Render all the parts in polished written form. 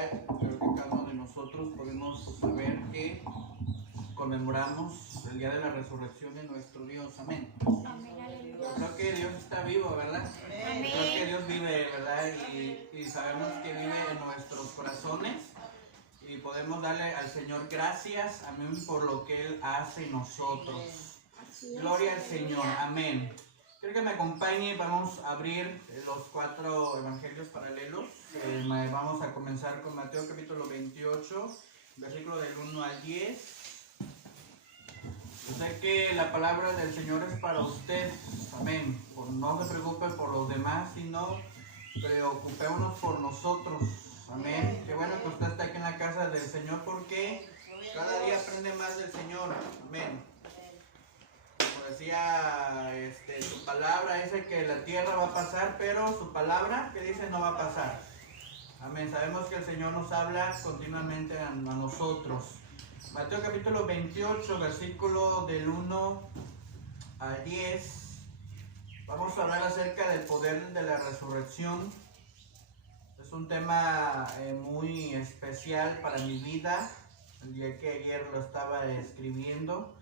día creo que cada uno de nosotros podemos saber que conmemoramos el día de la resurrección de nuestro Dios. Amén. Amén, aleluya. Creo que Dios está vivo, ¿verdad? Amén. Creo que Dios vive, ¿verdad? Y sabemos que vive en nuestros corazones. Y podemos darle al Señor gracias, amén, por lo que Él hace en nosotros. Gloria al Señor, amén. Quiero que me acompañe, vamos a abrir los 4 evangelios paralelos. Vamos a comenzar con Mateo capítulo 28, versículo del 1 al 10. Yo sé que la palabra del Señor es para usted, amén. No se preocupe por los demás, sino preocupémonos por nosotros, amén. Qué bueno que usted está aquí en la casa del Señor porque cada día aprende más del Señor, amén. Como decía su palabra, dice que la tierra va a pasar, pero su palabra, que dice, no va a pasar. Amén. Sabemos que el Señor nos habla continuamente a nosotros. Mateo capítulo 28, versículo del 1 al 10. Vamos a hablar acerca del poder de la resurrección. Es un tema muy especial para mi vida. El día que ayer lo estaba escribiendo.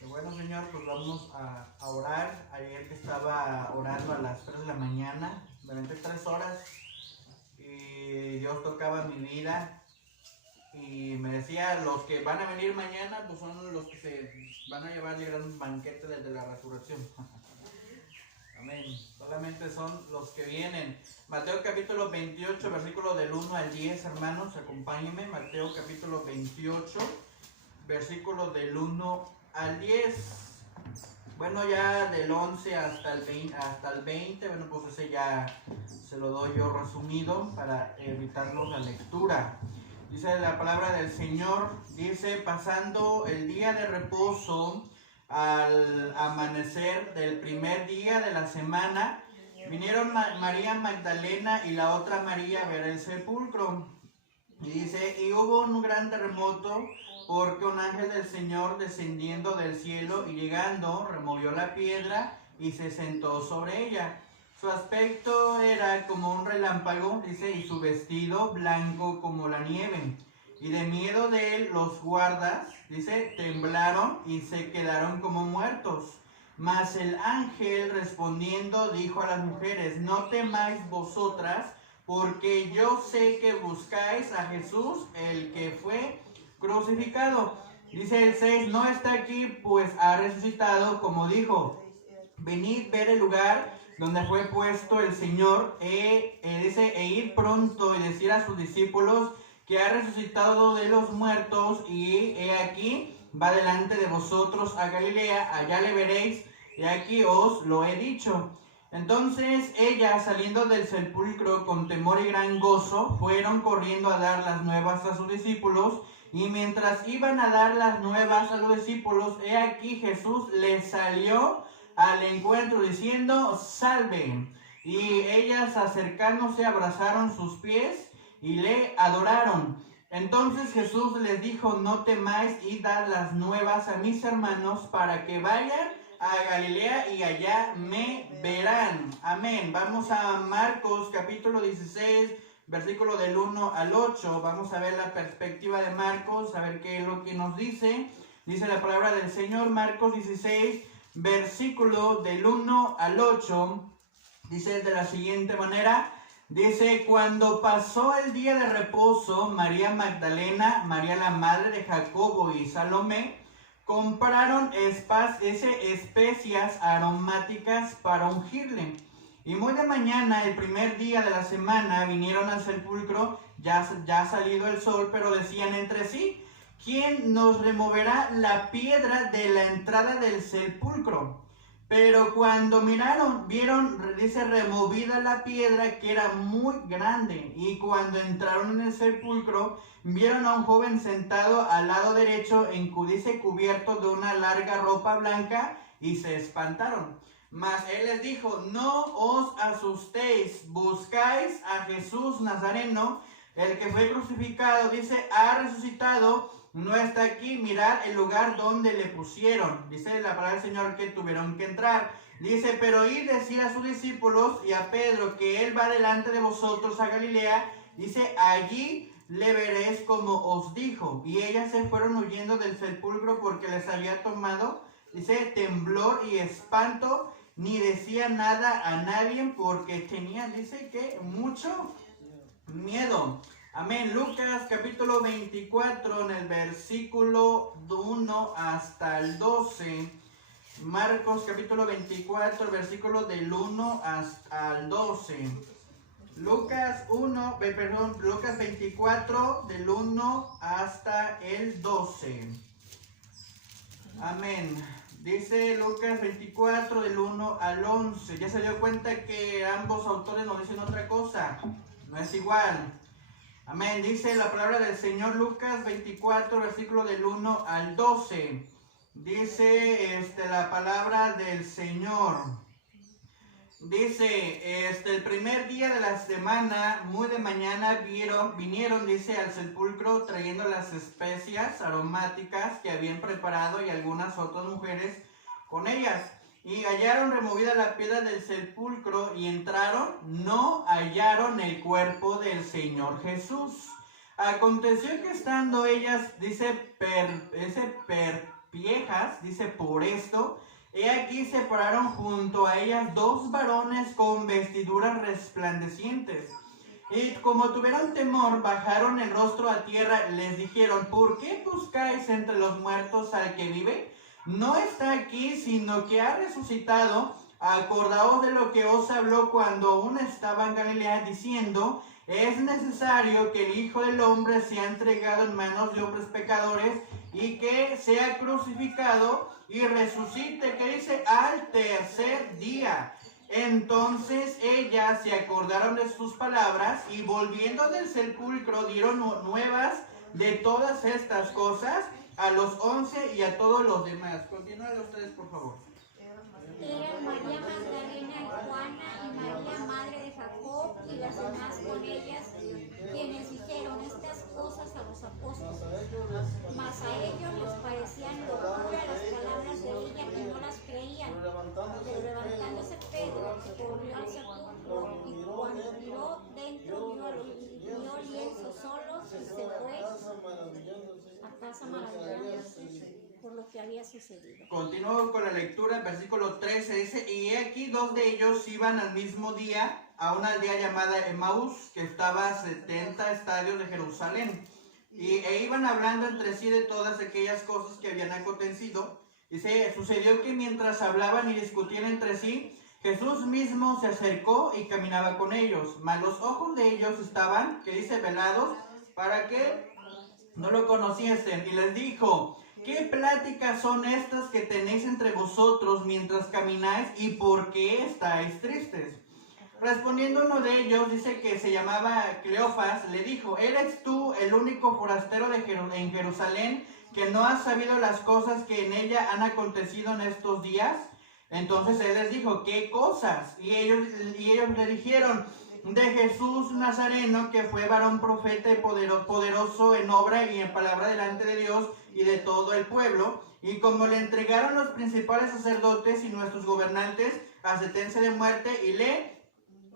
Y bueno, Señor, pues vamos a orar. Ayer que estaba orando a las 3 de la mañana, durante 3 horas, y Dios tocaba mi vida. Y me decía, los que van a venir mañana, pues son los que se van a llevar el gran banquete desde la resurrección. Amén. Solamente son los que vienen. Mateo capítulo 28, versículo del 1 al 10, hermanos, acompáñenme. Mateo capítulo 28, versículo del 1 al 10. Bueno, ya del 11 hasta el 20, bueno, pues ese ya se lo doy yo resumido para evitarnos la lectura. Dice la palabra del Señor, dice, pasando el día de reposo, al amanecer del primer día de la semana, vinieron María Magdalena y la otra María a ver el sepulcro. Y dice, y hubo un gran terremoto, porque un ángel del Señor descendiendo del cielo y llegando, removió la piedra y se sentó sobre ella. Su aspecto era como un relámpago, dice, y su vestido blanco como la nieve. Y de miedo de él los guardas, dice, temblaron y se quedaron como muertos. Mas el ángel respondiendo dijo a las mujeres, no temáis vosotras, porque yo sé que buscáis a Jesús, el que fue crucificado. Dice el 6, no está aquí, pues ha resucitado, como dijo. Venid ver el lugar donde fue puesto el Señor, dice, e ir pronto y decir a sus discípulos que ha resucitado de los muertos, y he aquí, va delante de vosotros a Galilea, allá le veréis, y aquí os lo he dicho. Entonces ellas, saliendo del sepulcro con temor y gran gozo, fueron corriendo a dar las nuevas a sus discípulos, y mientras iban a dar las nuevas a los discípulos, he aquí Jesús les salió al encuentro diciendo, salve. Y ellas acercándose abrazaron sus pies y le adoraron. Entonces Jesús les dijo, no temáis, y dad las nuevas a mis hermanos para que vayan a Galilea y allá me verán. Amén. Vamos a Marcos capítulo 16, versículo del 1 al 8. Vamos a ver la perspectiva de Marcos, a ver qué es lo que nos dice. Dice la palabra del Señor, Marcos 16, versículo del 1 al 8, dice de la siguiente manera, dice, cuando pasó el día de reposo, María Magdalena, María la madre de Jacobo y Salomé, compraron especias aromáticas para ungirle. Y muy de mañana, el primer día de la semana, vinieron al sepulcro, ya salido el sol, pero decían entre sí, ¿quién nos removerá la piedra de la entrada del sepulcro? Pero cuando vieron, dice, removida la piedra, que era muy grande. Y cuando entraron en el sepulcro, vieron a un joven sentado al lado derecho, dice, cubierto de una larga ropa blanca, y se espantaron. Mas él les dijo, no os asustéis, buscáis a Jesús Nazareno, el que fue crucificado, dice, ha resucitado, no está aquí, mirad el lugar donde le pusieron. Dice la palabra del Señor que tuvieron que entrar. Dice, pero id decir a sus discípulos y a Pedro que él va delante de vosotros a Galilea. Dice, allí le veréis como os dijo. Y ellas se fueron huyendo del sepulcro porque les había tomado, dice, temblor y espanto, ni decía nada a nadie porque tenían, dice que mucho miedo. Amén. Lucas capítulo 24 en el versículo 1 hasta el 12. Marcos capítulo 24, versículo del 1 hasta el 12. Lucas 24 del 1 hasta el 12. Amén. Dice Lucas 24 del 1 al 11. Ya se dio cuenta que ambos autores nos dicen otra cosa. No es igual. Amén. Dice la palabra del Señor, Lucas 24, versículo del 1 al 12. Dice la palabra del Señor. Dice, el primer día de la semana, muy de mañana, vinieron, dice, al sepulcro trayendo las especias aromáticas que habían preparado y algunas otras mujeres con ellas. Y hallaron removida la piedra del sepulcro y entraron, no hallaron el cuerpo del Señor Jesús. Aconteció que estando ellas, dice, perplejas, dice, por esto, he aquí se pararon junto a ellas dos varones con vestiduras resplandecientes. Y como tuvieron temor, bajaron el rostro a tierra, les dijeron, ¿por qué buscáis entre los muertos al que vive? No está aquí, sino que ha resucitado. Acordaos de lo que os habló cuando aún estaba en Galilea, diciendo, es necesario que el Hijo del Hombre sea entregado en manos de hombres pecadores y que sea crucificado y resucite, que dice, al tercer día. Entonces ellas se acordaron de sus palabras y volviendo del sepulcro dieron nuevas de todas estas cosas a los 11 y a todos los demás. Continúen ustedes, por favor. Eran María Magdalena y Juana y María, madre de Jacob, y las demás con ellas, quienes dijeron estas cosas a los apóstoles. Mas a ellos les parecían locura las palabras de ella y no las creían. Pero levantándose Pedro, volvió al sepulcro y cuando miró dentro, vio lienzos solos y se fue a casa maravillándose por lo que había sucedido. Continúo con la lectura, versículo 13 dice, y aquí dos de ellos iban al mismo día a una aldea llamada Emaús, que estaba a 70 estadios de Jerusalén, e iban hablando entre sí de todas aquellas cosas que habían acontecido. Dice, sucedió que mientras hablaban y discutían entre sí, Jesús mismo se acercó y caminaba con ellos, mas los ojos de ellos estaban, que dice, velados, para que no lo conociesen, y les dijo, ¿qué pláticas son estas que tenéis entre vosotros mientras camináis y por qué estáis tristes? Respondiendo uno de ellos, dice que se llamaba Cleofas, le dijo, ¿eres tú el único forastero en Jerusalén que no has sabido las cosas que en ella han acontecido en estos días? Entonces él les dijo, ¿qué cosas? Y ellos le dijeron, de Jesús Nazareno, que fue varón profeta y poderoso en obra y en palabra delante de Dios y de todo el pueblo, y como le entregaron los principales sacerdotes y nuestros gobernantes a sentencia de muerte y le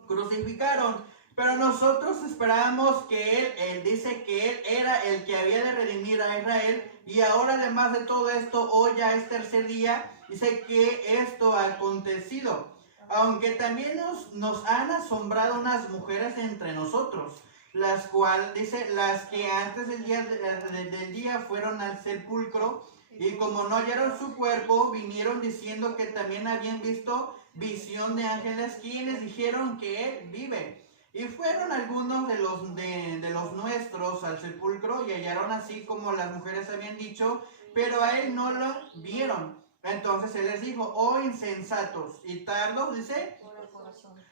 crucificaron. Pero nosotros esperábamos que él dice que él era el que había de redimir a Israel, y ahora además de todo esto, hoy ya es tercer día, dice que esto ha acontecido. Aunque también nos han asombrado unas mujeres entre nosotros, las cuales, dice, las que antes del día fueron al sepulcro, y como no hallaron su cuerpo, vinieron diciendo que también habían visto visión de ángeles, quienes dijeron que él vive. Y fueron algunos de los nuestros al sepulcro, y hallaron así como las mujeres habían dicho, pero a él no lo vieron. Entonces él les dijo, oh insensatos y tardos, dice,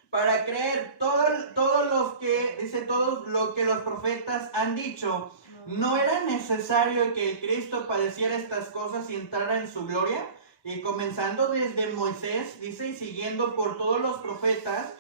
para creer todo lo que los profetas han dicho. ¿No era necesario que el Cristo padeciera estas cosas y entrara en su gloria? Y comenzando desde Moisés, dice, y siguiendo por todos los profetas,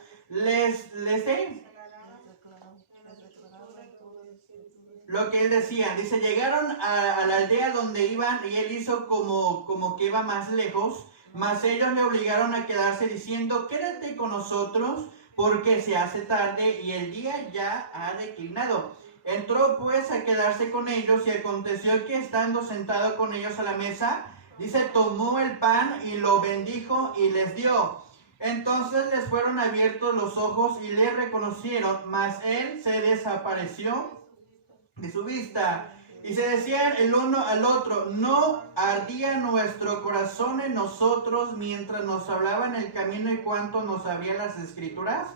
lo que él decía, dice, llegaron a la aldea donde iban y él hizo como que iba más lejos, mas ellos le obligaron a quedarse diciendo, quédate con nosotros porque se hace tarde y el día ya ha declinado. Entró pues a quedarse con ellos, y aconteció que estando sentado con ellos a la mesa, dice, tomó el pan y lo bendijo y les dio. Entonces les fueron abiertos los ojos y le reconocieron, mas él se desapareció de su vista. Y se decían el uno al otro, ¿no ardía nuestro corazón en nosotros mientras nos hablaba en el camino y cuanto nos abría las escrituras?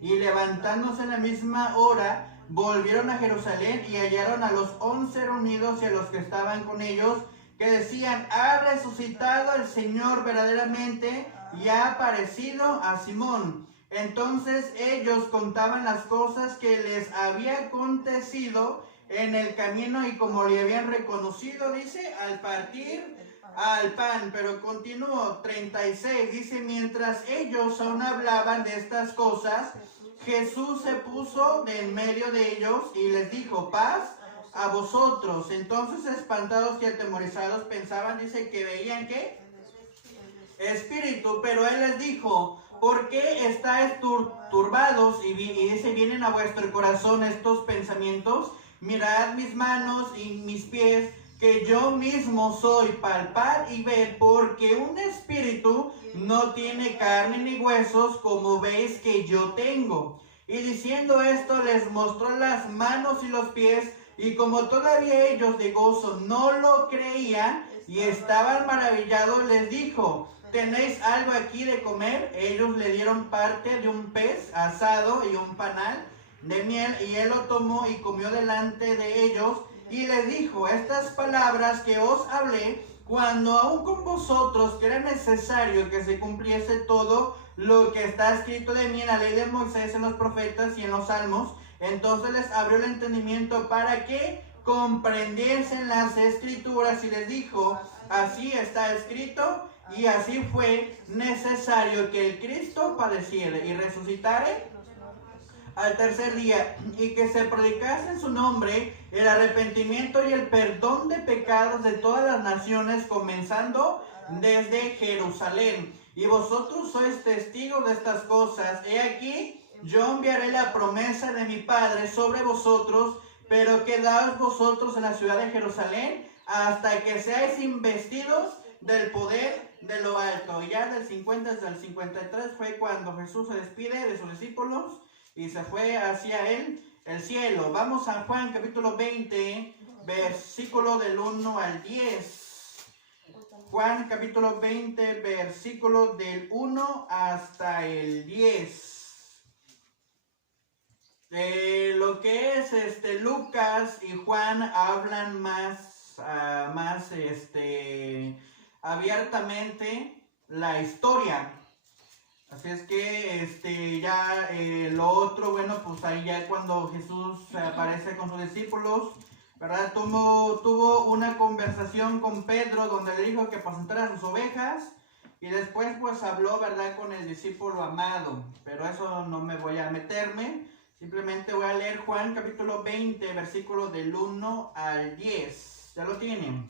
Y levantándose en la misma hora, volvieron a Jerusalén y hallaron a los 11 reunidos y a los que estaban con ellos, que decían, ha resucitado el Señor verdaderamente y ha aparecido a Simón. Entonces ellos contaban las cosas que les había acontecido en el camino y como le habían reconocido, dice, al partir al pan. Pero continuó, 36, dice, mientras ellos aún hablaban de estas cosas, Jesús se puso de en medio de ellos y les dijo, paz a vosotros. Entonces espantados y atemorizados pensaban, dice, que veían ¿qué? Espíritu, pero él les dijo, ¿por qué estáis turbados? Y dice, vienen a vuestro corazón estos pensamientos. Mirad mis manos y mis pies, que yo mismo soy, palpad y ved, porque un espíritu no tiene carne ni huesos, como veis que yo tengo. Y diciendo esto, les mostró las manos y los pies, y como todavía ellos de gozo no lo creían y estaban maravillados, les dijo, ¿tenéis algo aquí de comer? Ellos le dieron parte de un pez asado y un panal de miel, y él lo tomó y comió delante de ellos, y les dijo, estas palabras que os hablé, cuando aún con vosotros, que era necesario que se cumpliese todo lo que está escrito de mí en la ley de Moisés, en los profetas y en los salmos. Entonces les abrió el entendimiento para que comprendiesen las escrituras, y les dijo, así está escrito, y así fue necesario que el Cristo padeciere y resucitare al tercer día, y que se predicase en su nombre el arrepentimiento y el perdón de pecados de todas las naciones, comenzando desde Jerusalén. Y vosotros sois testigos de estas cosas. He aquí, yo enviaré la promesa de mi Padre sobre vosotros, pero quedaos vosotros en la ciudad de Jerusalén hasta que seáis investidos del poder de lo alto. Y ya del 50 hasta el 53 fue cuando Jesús se despide de sus discípulos y se fue hacia el cielo. Vamos a Juan capítulo 20, versículo del 1 al 10. Juan capítulo 20, versículo del 1 hasta el 10. Lo que es Lucas y Juan hablan más abiertamente la historia. Así es que ya lo otro, bueno, pues ahí ya cuando Jesús aparece con sus discípulos, ¿verdad? Tuvo una conversación con Pedro donde le dijo que apacentara sus ovejas, y después pues habló, ¿verdad?, con el discípulo amado. Pero eso no me voy a meterme, simplemente voy a leer Juan capítulo 20, versículos del 1 al 10. ¿Ya lo tienen?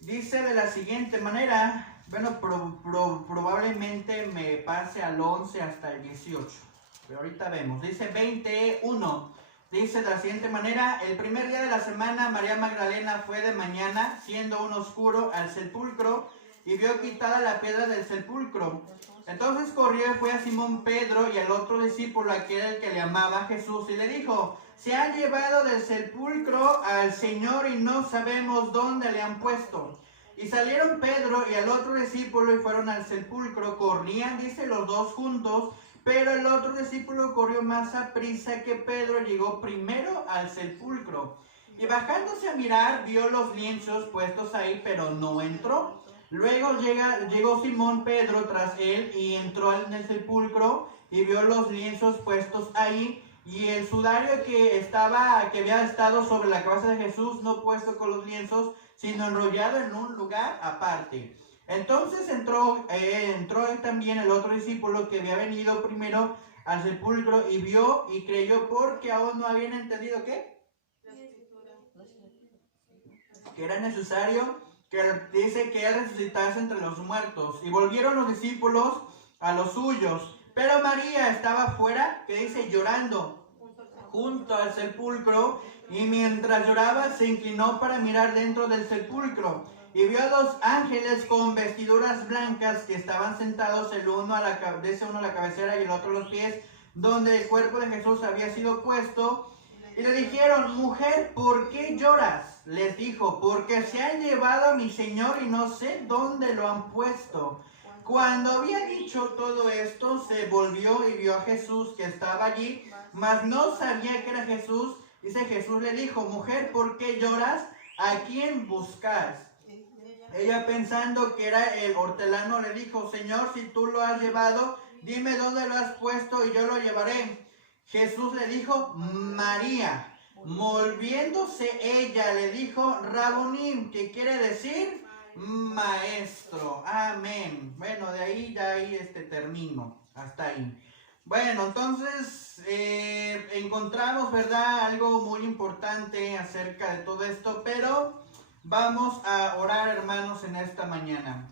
Dice de la siguiente manera. Bueno, probablemente me pase al 11 hasta el 18, pero ahorita vemos. Dice 21, dice de la siguiente manera, el primer día de la semana María Magdalena fue de mañana, siendo aún oscuro, al sepulcro, y vio quitada la piedra del sepulcro. Entonces corrió y fue a Simón Pedro y al otro discípulo, aquel que le amaba Jesús, y le dijo, se han llevado del sepulcro al Señor y no sabemos dónde le han puesto. Y salieron Pedro y el otro discípulo y fueron al sepulcro. Corrían, dice, los dos juntos, pero el otro discípulo corrió más aprisa que Pedro, llegó primero al sepulcro. Y bajándose a mirar, vio los lienzos puestos ahí, pero no entró. Luego llegó Simón Pedro tras él y entró en el sepulcro y vio los lienzos puestos ahí, y el sudario que había estado sobre la cabeza de Jesús, no puesto con los lienzos, sino enrollado en un lugar aparte. Entonces entró también el otro discípulo que había venido primero al sepulcro, y vio y creyó, porque aún no habían entendido ¿qué? Que era necesario que dice que él resucitase entre los muertos. Y volvieron los discípulos a los suyos, pero María estaba fuera, que dice, llorando junto al sepulcro, y mientras lloraba se inclinó para mirar dentro del sepulcro, y vio a 2 ángeles con vestiduras blancas que estaban sentados, el uno a la cabecera y el otro a los pies, donde el cuerpo de Jesús había sido puesto. Y le dijeron: mujer, ¿por qué lloras? Les dijo: porque se han llevado a mi Señor y no sé dónde lo han puesto. Cuando había dicho todo esto, se volvió y vio a Jesús que estaba allí, mas no sabía que era Jesús. Dice: Jesús le dijo: mujer, ¿por qué lloras? ¿A quién buscas? Ella, pensando que era el hortelano, le dijo: Señor, si tú lo has llevado, dime dónde lo has puesto y yo lo llevaré. Jesús le dijo: María. Volviéndose ella, le dijo: Rabuní, que quiere decir maestro. Amén. Bueno, de ahí ya termino. Hasta ahí. Bueno, entonces encontramos, ¿verdad?, algo muy importante acerca de todo esto, pero vamos a orar, hermanos, en esta mañana.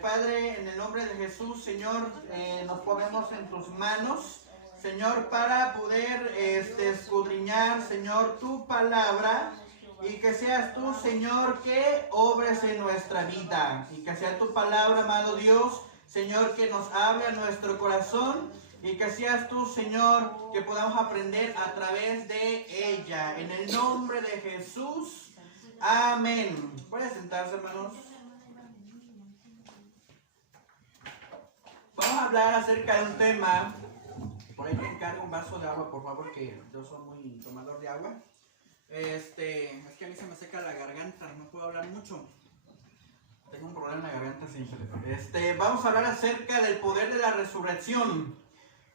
Padre, en el nombre de Jesús, Señor, nos ponemos en tus manos, Señor, para poder escudriñar, Señor, tu palabra, y que seas tú, Señor, que obres en nuestra vida, y que sea tu palabra, amado Dios, Señor, que nos hable a nuestro corazón, y que seas tú, Señor, que podamos aprender a través de ella. En el nombre de Jesús, amén. ¿Pueden sentarse, hermanos? Vamos a hablar acerca de un tema. Por ahí te encargo un vaso de agua, por favor, que yo soy muy tomador de agua. Es que a mí se me seca la garganta, no puedo hablar mucho. Tengo un problema en la garganta siempre. Vamos a hablar acerca del poder de la resurrección.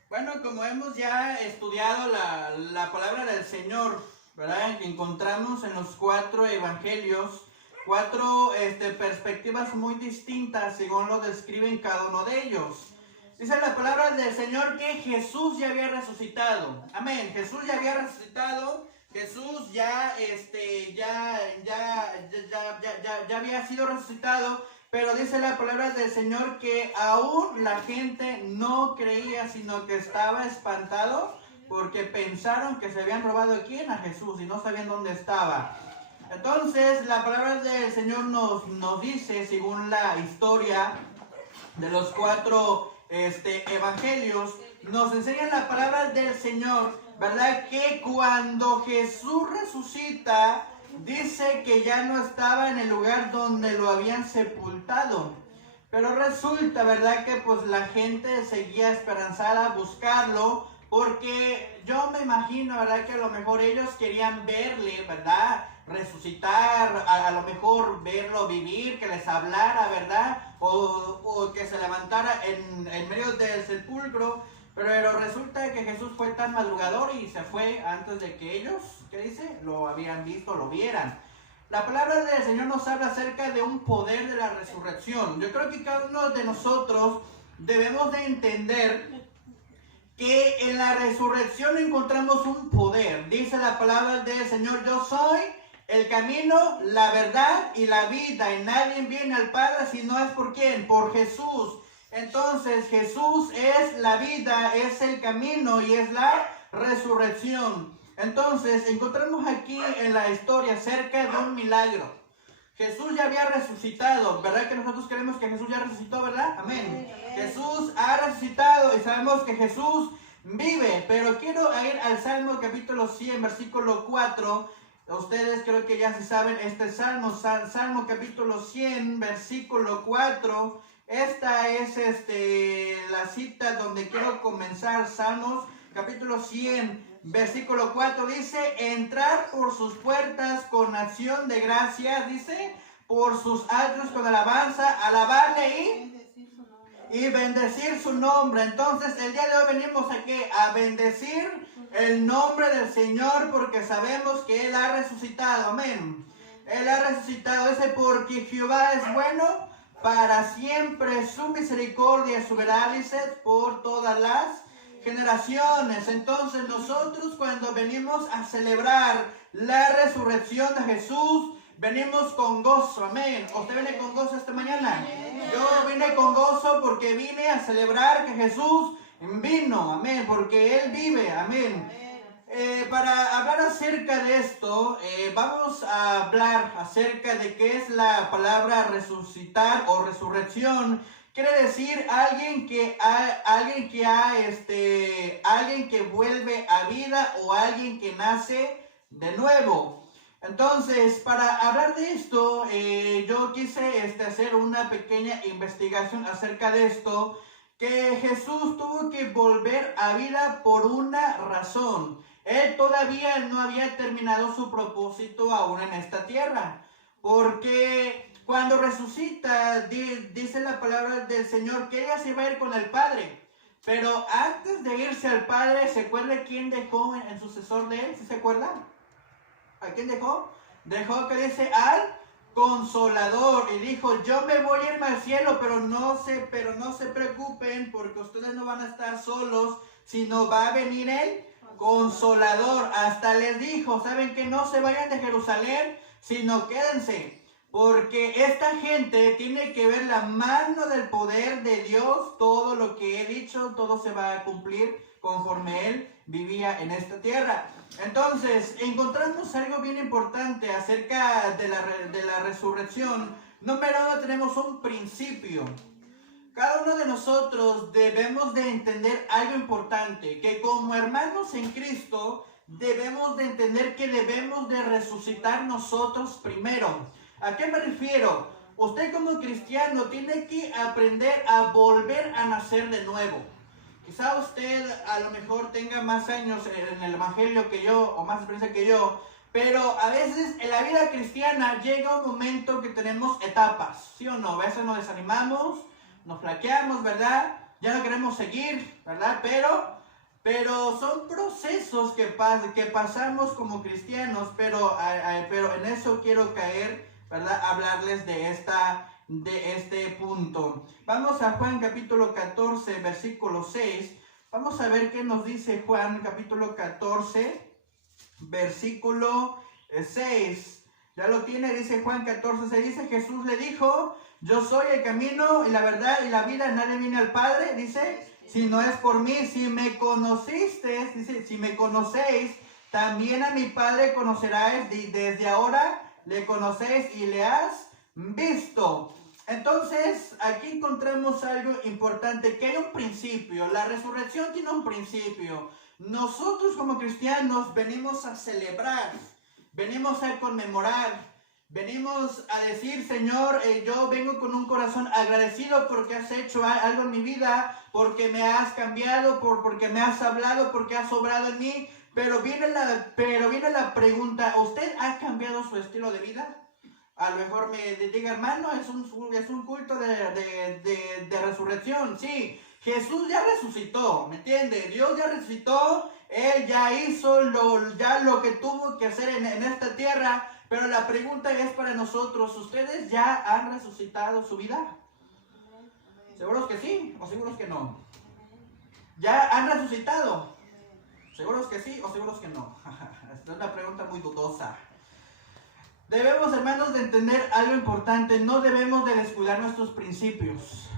Bueno, como hemos ya estudiado la palabra del Señor, ¿verdad?, que encontramos en los 4 evangelios, 4 perspectivas muy distintas según lo describen cada uno de ellos. Dice la palabra del Señor que Jesús ya había resucitado. Amén. Jesús ya había resucitado. Jesús ya había sido resucitado. Pero dice la palabra del Señor que aún la gente no creía, sino que estaba espantado porque pensaron que se habían robado a quién, a Jesús, y no sabían dónde estaba. Entonces la palabra del Señor nos dice, según la historia de los 4 evangelios, nos enseña la palabra del Señor, ¿verdad?, que cuando Jesús resucita, dice que ya no estaba en el lugar donde lo habían sepultado. Pero resulta, ¿verdad?, que pues la gente seguía esperanzada a buscarlo, porque yo me imagino, ¿verdad?, que a lo mejor ellos querían verle, ¿verdad?, resucitar, a lo mejor verlo vivir, que les hablara, ¿verdad?, o que se levantara en medio del sepulcro. Pero resulta que Jesús fue tan madrugador y se fue antes de que ellos, ¿qué dice?, lo habían visto, lo vieran. La palabra del Señor nos habla acerca de un poder de la resurrección. Yo creo que cada uno de nosotros debemos de entender que en la resurrección encontramos un poder. Dice la palabra del Señor: yo soy el camino, la verdad y la vida, y nadie viene al Padre si no es por ¿quién? Por Jesús. Entonces Jesús es la vida, es el camino y es la resurrección. Entonces encontramos aquí en la historia acerca de un milagro. Jesús ya había resucitado, ¿verdad? Que nosotros creemos que Jesús ya resucitó, ¿verdad? Amén. Jesús ha resucitado y sabemos que Jesús vive. Pero quiero ir al Salmo capítulo 100, versículo 4. Ustedes creo que ya se saben este Salmo, Salmo capítulo 100, versículo 4. Esta es la cita donde quiero comenzar. Salmos capítulo 100, versículo 4 dice: entrar por sus puertas con acción de gracias, dice, por sus atrios con alabanza, alabarle y bendecir su nombre. Entonces el día de hoy venimos aquí a bendecir el nombre del Señor, porque sabemos que Él ha resucitado. Amén. Él ha resucitado. Dice: porque Jehová es bueno, para siempre su misericordia subirá, dice, por todas las generaciones. Entonces nosotros, cuando venimos a celebrar la resurrección de Jesús, venimos con gozo. Amén. ¿Usted viene con gozo esta mañana? Yo vine con gozo porque vine a celebrar que Jesús vino. Amén. Porque Él vive. Amén. Para hablar acerca de esto, vamos a hablar acerca de qué es la palabra resucitar o resurrección. Quiere decir alguien que vuelve a vida o alguien que nace de nuevo. Entonces, para hablar de esto, yo quise hacer una pequeña investigación acerca de esto, que Jesús tuvo que volver a vida por una razón. Él todavía no había terminado su propósito aún en esta tierra, porque cuando resucita, dice la palabra del Señor que ella se va a ir con el Padre. Pero antes de irse al Padre, ¿se acuerda quién dejó en sucesor de él? ¿Sí se acuerda? ¿A quién dejó? Dejó que dice al Consolador, y dijo: yo me voy a irme al cielo, pero no se preocupen, porque ustedes no van a estar solos, sino va a venir el Consolador. Hasta les dijo: saben que no se vayan de Jerusalén, sino quédense, porque esta gente tiene que ver la mano del poder de Dios. Todo lo que he dicho, todo se va a cumplir conforme Él vivía en esta tierra. Entonces, encontramos algo bien importante acerca de la resurrección. Número uno, tenemos un principio. Cada uno de nosotros debemos de entender algo importante, que como hermanos en Cristo debemos de entender que debemos de resucitar nosotros primero. ¿A qué me refiero? Usted como cristiano tiene que aprender a volver a nacer de nuevo. Quizá usted a lo mejor tenga más años en el evangelio que yo, o más experiencia que yo, pero a veces en la vida cristiana llega un momento que tenemos etapas, ¿sí o no? A veces nos desanimamos, nos flaqueamos, ¿verdad? Ya no queremos seguir, ¿verdad? Pero son procesos que pasamos como cristianos, pero en eso quiero caer, ¿verdad? Hablarles de este punto. Vamos a Juan capítulo 14, versículo 6. Vamos a ver qué nos dice Juan capítulo 14, versículo 6. Ya lo tiene, dice Juan 14, 6. Dice: Jesús le dijo: yo soy el camino y la verdad y la vida. Nadie viene al Padre, dice, si no es por mí. Si me conocisteis, dice, si me conocéis, también a mi Padre conoceráis. Desde ahora le conocéis y le has visto. Entonces, aquí encontramos algo importante, que hay un principio. La resurrección tiene un principio. Nosotros como cristianos venimos a celebrar, venimos a conmemorar, venimos a decir: Señor, yo vengo con un corazón agradecido porque has hecho algo en mi vida, porque me has cambiado, porque me has hablado, porque has obrado en mí. Pero viene la pregunta: ¿usted ha cambiado su estilo de vida? A lo mejor me diga: hermano, es un culto de resurrección. Sí, Jesús ya resucitó, ¿me entiende? Dios ya resucitó, Él ya hizo lo que tuvo que hacer en esta tierra. Pero la pregunta es para nosotros: ¿ustedes ya han resucitado su vida? ¿Seguros que sí o seguros que no? ¿Ya han resucitado? ¿Seguros que sí o seguros que no? Esta es una pregunta muy dudosa. Debemos, hermanos, de entender algo importante. No debemos de descuidar nuestros principios.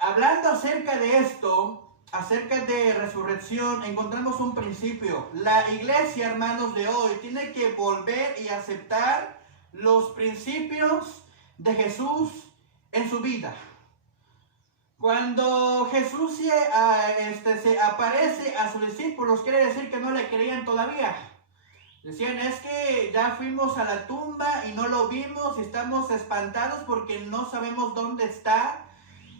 Hablando acerca de esto, acerca de resurrección, encontramos un principio. La iglesia, hermanos, de hoy tiene que volver y aceptar los principios de Jesús en su vida. Cuando Jesús se aparece a sus discípulos, quiere decir que no le creían todavía. Decían: es que ya fuimos a la tumba y no lo vimos y estamos espantados porque no sabemos dónde está.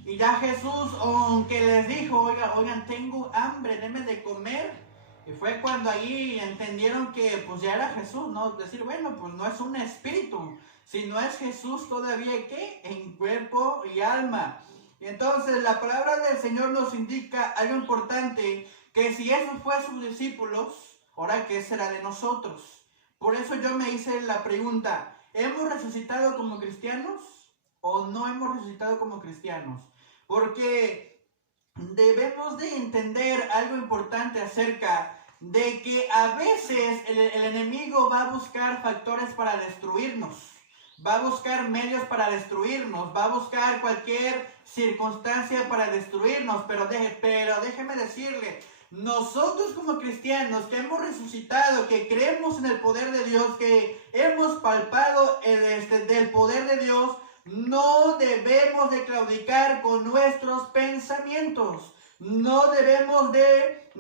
Y ya Jesús, aunque les dijo: oigan, tengo hambre, denme de comer. Y fue cuando ahí entendieron que pues ya era Jesús, ¿no? Decir: bueno, pues no es un espíritu, sino es Jesús todavía, ¿qué? En cuerpo y alma. Y entonces la palabra del Señor nos indica algo importante, que si eso fue a sus discípulos, ahora ¿qué será de nosotros? Por eso yo me hice la pregunta: ¿hemos resucitado como cristianos o no hemos resucitado como cristianos? Porque debemos de entender algo importante acerca de que a veces el enemigo va a buscar factores para destruirnos. Va a buscar medios para destruirnos, va a buscar cualquier circunstancia para destruirnos, pero déjeme decirle, nosotros como cristianos que hemos resucitado, que creemos en el poder de Dios, que hemos palpado del poder de Dios, no debemos de claudicar con nuestros pensamientos. No debemos de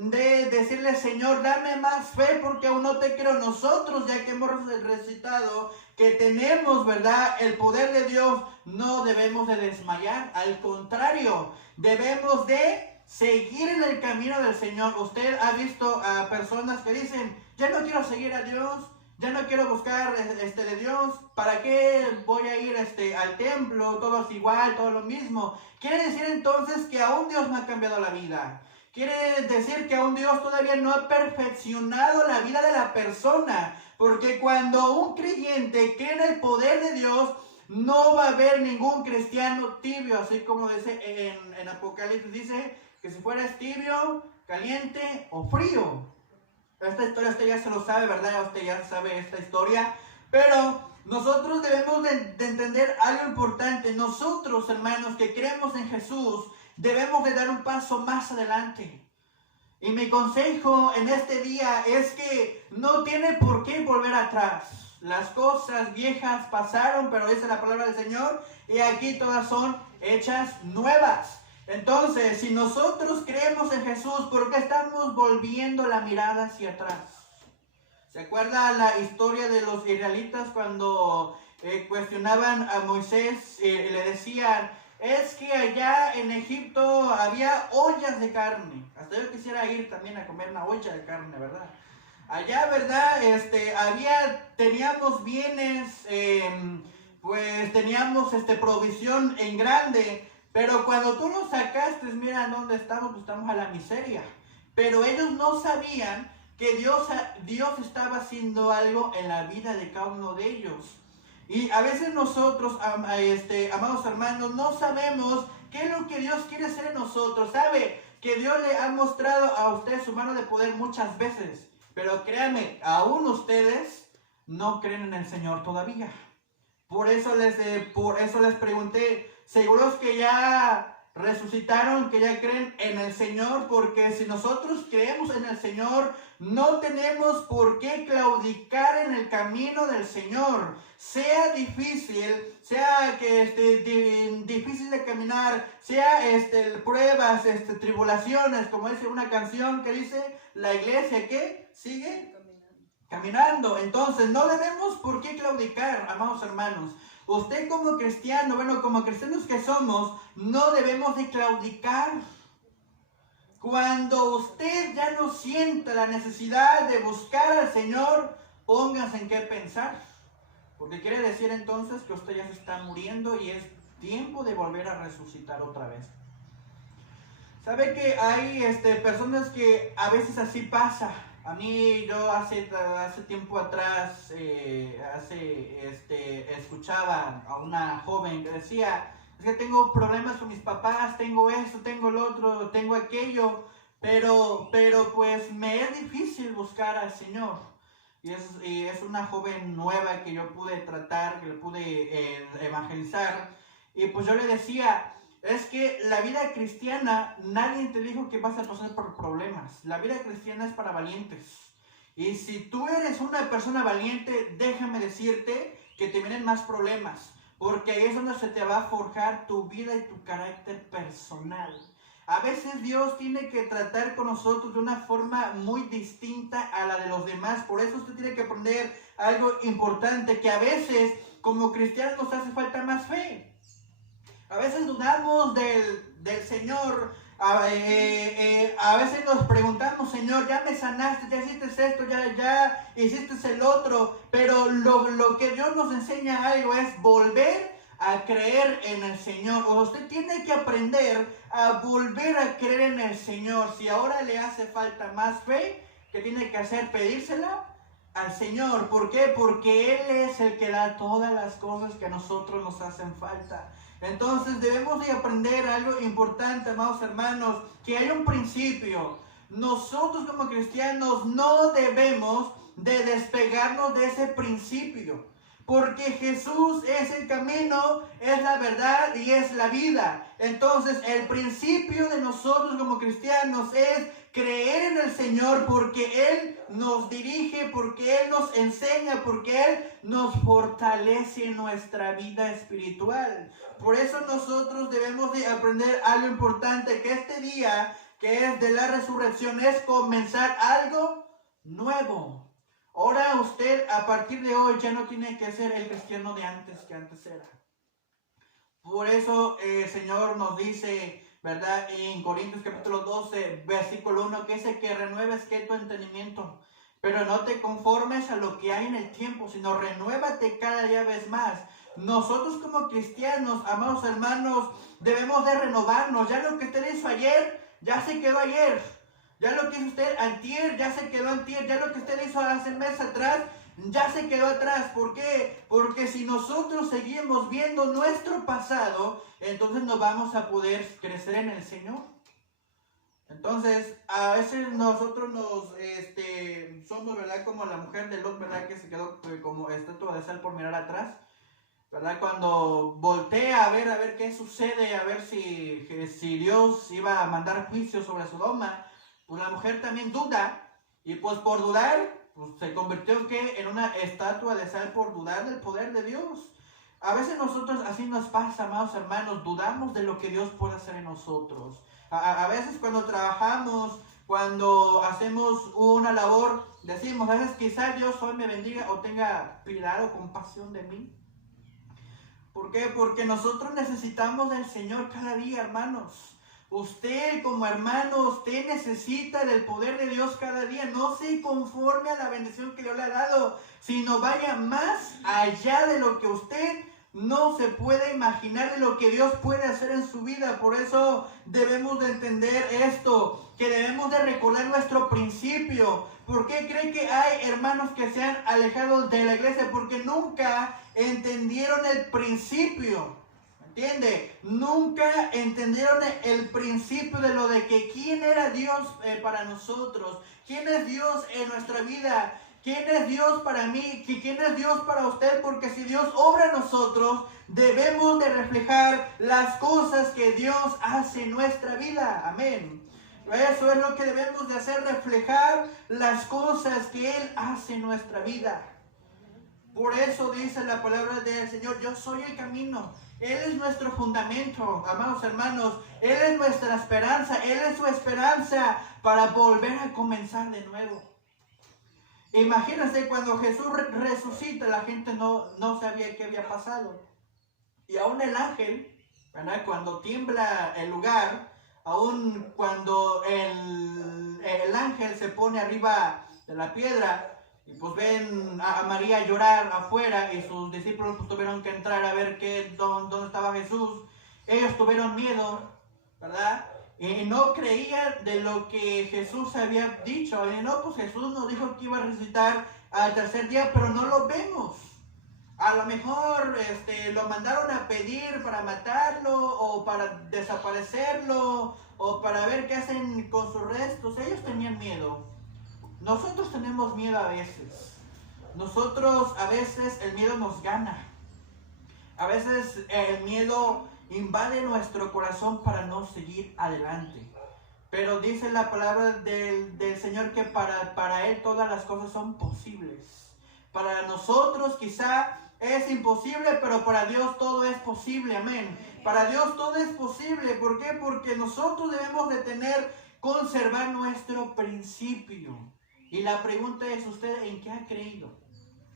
decirle, Señor, dame más fe porque aún no te creo. Nosotros, ya que hemos resucitado, que tenemos, ¿verdad?, el poder de Dios, no debemos de desmayar. Al contrario, debemos de seguir en el camino del Señor. Usted ha visto a personas que dicen, ya no quiero seguir a Dios, ya no quiero buscar de Dios, ¿para qué voy a ir al templo? Todo es igual, todo lo mismo. Quiere decir entonces que aún Dios no ha cambiado la vida. Quiere decir que aún Dios todavía no ha perfeccionado la vida de la persona. Porque cuando un creyente cree en el poder de Dios, no va a haber ningún cristiano tibio. Así como dice en Apocalipsis, dice que si fueras tibio, caliente o frío. Esta historia usted ya se lo sabe, ¿verdad? Usted ya sabe esta historia. Pero nosotros debemos de entender algo importante. Nosotros, hermanos, que creemos en Jesús, debemos de dar un paso más adelante. Y mi consejo en este día es que no tiene por qué volver atrás. Las cosas viejas pasaron, pero esa es la palabra del Señor. Y aquí todas son hechas nuevas. Entonces, si nosotros creemos en Jesús, ¿por qué estamos volviendo la mirada hacia atrás? ¿Se acuerda la historia de los israelitas cuando cuestionaban a Moisés y le decían, es que allá en Egipto había ollas de carne? Hasta yo quisiera ir también a comer una olla de carne, ¿verdad? Allá, ¿verdad? Teníamos bienes, pues teníamos provisión en grande. Pero cuando tú los sacaste, mira dónde estamos, pues estamos a la miseria. Pero ellos no sabían que Dios estaba haciendo algo en la vida de cada uno de ellos. Y a veces nosotros, amados hermanos, no sabemos qué es lo que Dios quiere hacer en nosotros. Sabe que Dios le ha mostrado a usted su mano de poder muchas veces. Pero créanme, aún ustedes no creen en el Señor todavía. Por eso les pregunté, ¿seguros que ya resucitaron, que ya creen en el Señor? Porque si nosotros creemos en el Señor, no tenemos por qué claudicar en el camino del Señor. Sea difícil, sea que difícil de caminar, sea pruebas, tribulaciones, como dice una canción que dice, la iglesia que sigue caminando. Entonces no debemos por qué claudicar, amados hermanos. Usted como cristiano, como cristianos que somos, no debemos de claudicar. Cuando usted ya no sienta la necesidad de buscar al Señor, póngase en qué pensar. Porque quiere decir entonces que usted ya se está muriendo y es tiempo de volver a resucitar otra vez. ¿Sabe que hay personas que a veces así pasa? A mí, yo hace tiempo atrás, escuchaba a una joven que decía, es que tengo problemas con mis papás, tengo esto, tengo lo otro, tengo aquello, pero pues me es difícil buscar al Señor. Y es una joven nueva que yo pude tratar, que le pude evangelizar. Y pues yo le decía, es que la vida cristiana, nadie te dijo que vas a pasar por problemas. La vida cristiana es para valientes. Y si tú eres una persona valiente, déjame decirte que te vienen más problemas. Porque ahí es donde se te va a forjar tu vida y tu carácter personal. A veces Dios tiene que tratar con nosotros de una forma muy distinta a la de los demás. Por eso usted tiene que aprender algo importante, que a veces como cristianos nos hace falta más fe. A veces dudamos del Señor. A veces nos preguntamos, Señor, ya me sanaste, ya hiciste esto, ya hiciste el otro. Pero lo que Dios nos enseña algo es volver a creer en el Señor. O usted tiene que aprender a volver a creer en el Señor. Si ahora le hace falta más fe, ¿qué tiene que hacer? Pedírsela al Señor. ¿Por qué? Porque Él es el que da todas las cosas que a nosotros nos hacen falta. Entonces debemos de aprender algo importante, amados hermanos, que hay un principio. Nosotros como cristianos no debemos de despegarnos de ese principio. Porque Jesús es el camino, es la verdad y es la vida. Entonces el principio de nosotros como cristianos es creer en el Señor, porque Él nos dirige, porque Él nos enseña, porque Él nos fortalece en nuestra vida espiritual. Por eso nosotros debemos de aprender algo importante, que este día, que es de la resurrección, es comenzar algo nuevo. Ahora usted, a partir de hoy, ya no tiene que ser el cristiano de antes que antes era. Por eso el Señor nos dice, ¿verdad? En Corintios capítulo 12, versículo 1, que dice que renueves que tu entendimiento, pero no te conformes a lo que hay en el tiempo, sino renuévate cada día vez más. Nosotros como cristianos, amados hermanos, debemos de renovarnos. Ya lo que usted hizo ayer, ya se quedó ayer. Ya lo que hizo usted antier, ya se quedó antier. Ya lo que usted hizo hace un mes atrás, ya se quedó atrás. ¿Por qué? Porque si nosotros seguimos viendo nuestro pasado, entonces no vamos a poder crecer en el Señor. Entonces, a veces nosotros somos, ¿verdad? Como la mujer de Lot, ¿verdad? Que se quedó como estatua de sal por mirar atrás, ¿verdad? Cuando voltea a ver qué sucede, a ver si Dios iba a mandar juicio sobre Sodoma, pues la mujer también duda, y pues por dudar, pues se convirtió en una estatua de sal por dudar del poder de Dios. A veces nosotros así nos pasa, amados hermanos, dudamos de lo que Dios puede hacer en nosotros. A veces cuando trabajamos, cuando hacemos una labor, decimos, a veces quizás Dios hoy me bendiga o tenga piedad o compasión de mí. ¿Por qué? Porque nosotros necesitamos del Señor cada día, hermanos. Usted como hermano, usted necesita del poder de Dios cada día. No se conforme a la bendición que Dios le ha dado, sino vaya más allá de lo que usted no se puede imaginar, de lo que Dios puede hacer en su vida. Por eso debemos de entender esto, que debemos de recordar nuestro principio. ¿Por qué cree que hay hermanos que se han alejado de la iglesia? Porque nunca entendieron el principio. ¿Entiende? Nunca entendieron el principio de lo de que quién era Dios para nosotros. ¿Quién es Dios en nuestra vida? ¿Quién es Dios para mí? ¿Quién es Dios para usted? Porque si Dios obra en nosotros, debemos de reflejar las cosas que Dios hace en nuestra vida. Amén. Eso es lo que debemos de hacer, reflejar las cosas que Él hace en nuestra vida. Por eso dice la palabra del Señor, yo soy el camino. Él es nuestro fundamento, amados hermanos. Él es nuestra esperanza. Él es su esperanza para volver a comenzar de nuevo. Imagínense cuando Jesús resucita, la gente no sabía qué había pasado. Y aún el ángel, ¿verdad? Cuando tiembla el lugar, aún cuando el ángel se pone arriba de la piedra, y pues ven a María llorar afuera, y sus discípulos pues tuvieron que entrar a ver dónde estaba Jesús. Ellos tuvieron miedo, ¿verdad? Y no creían de lo que Jesús había dicho. Y no, pues Jesús nos dijo que iba a resucitar al tercer día, pero no lo vemos. A lo mejor lo mandaron a pedir para matarlo, o para desaparecerlo, o para ver qué hacen con sus restos. Ellos tenían miedo. Nosotros tenemos miedo a veces. Nosotros a veces el miedo nos gana. A veces el miedo invade nuestro corazón para no seguir adelante. Pero dice la palabra del Señor que para Él todas las cosas son posibles. Para nosotros quizá es imposible, pero para Dios todo es posible. Amén. Para Dios todo es posible. ¿Por qué? Porque nosotros debemos de conservar nuestro principio. Y la pregunta es, ¿usted en qué ha creído?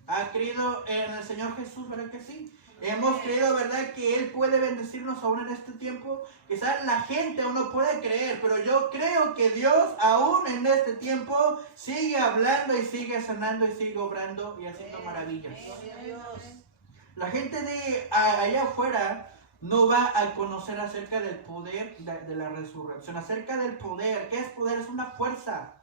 ¿Ha creído en el Señor Jesús? ¿Verdad que sí? Hemos creído, ¿verdad?, que Él puede bendecirnos aún en este tiempo. Quizás la gente aún no puede creer, pero yo creo que Dios aún en este tiempo sigue hablando y sigue sanando y sigue obrando y haciendo maravillas. La gente de allá afuera no va a conocer acerca del poder de la resurrección, acerca del poder. ¿Qué es poder? Es una fuerza.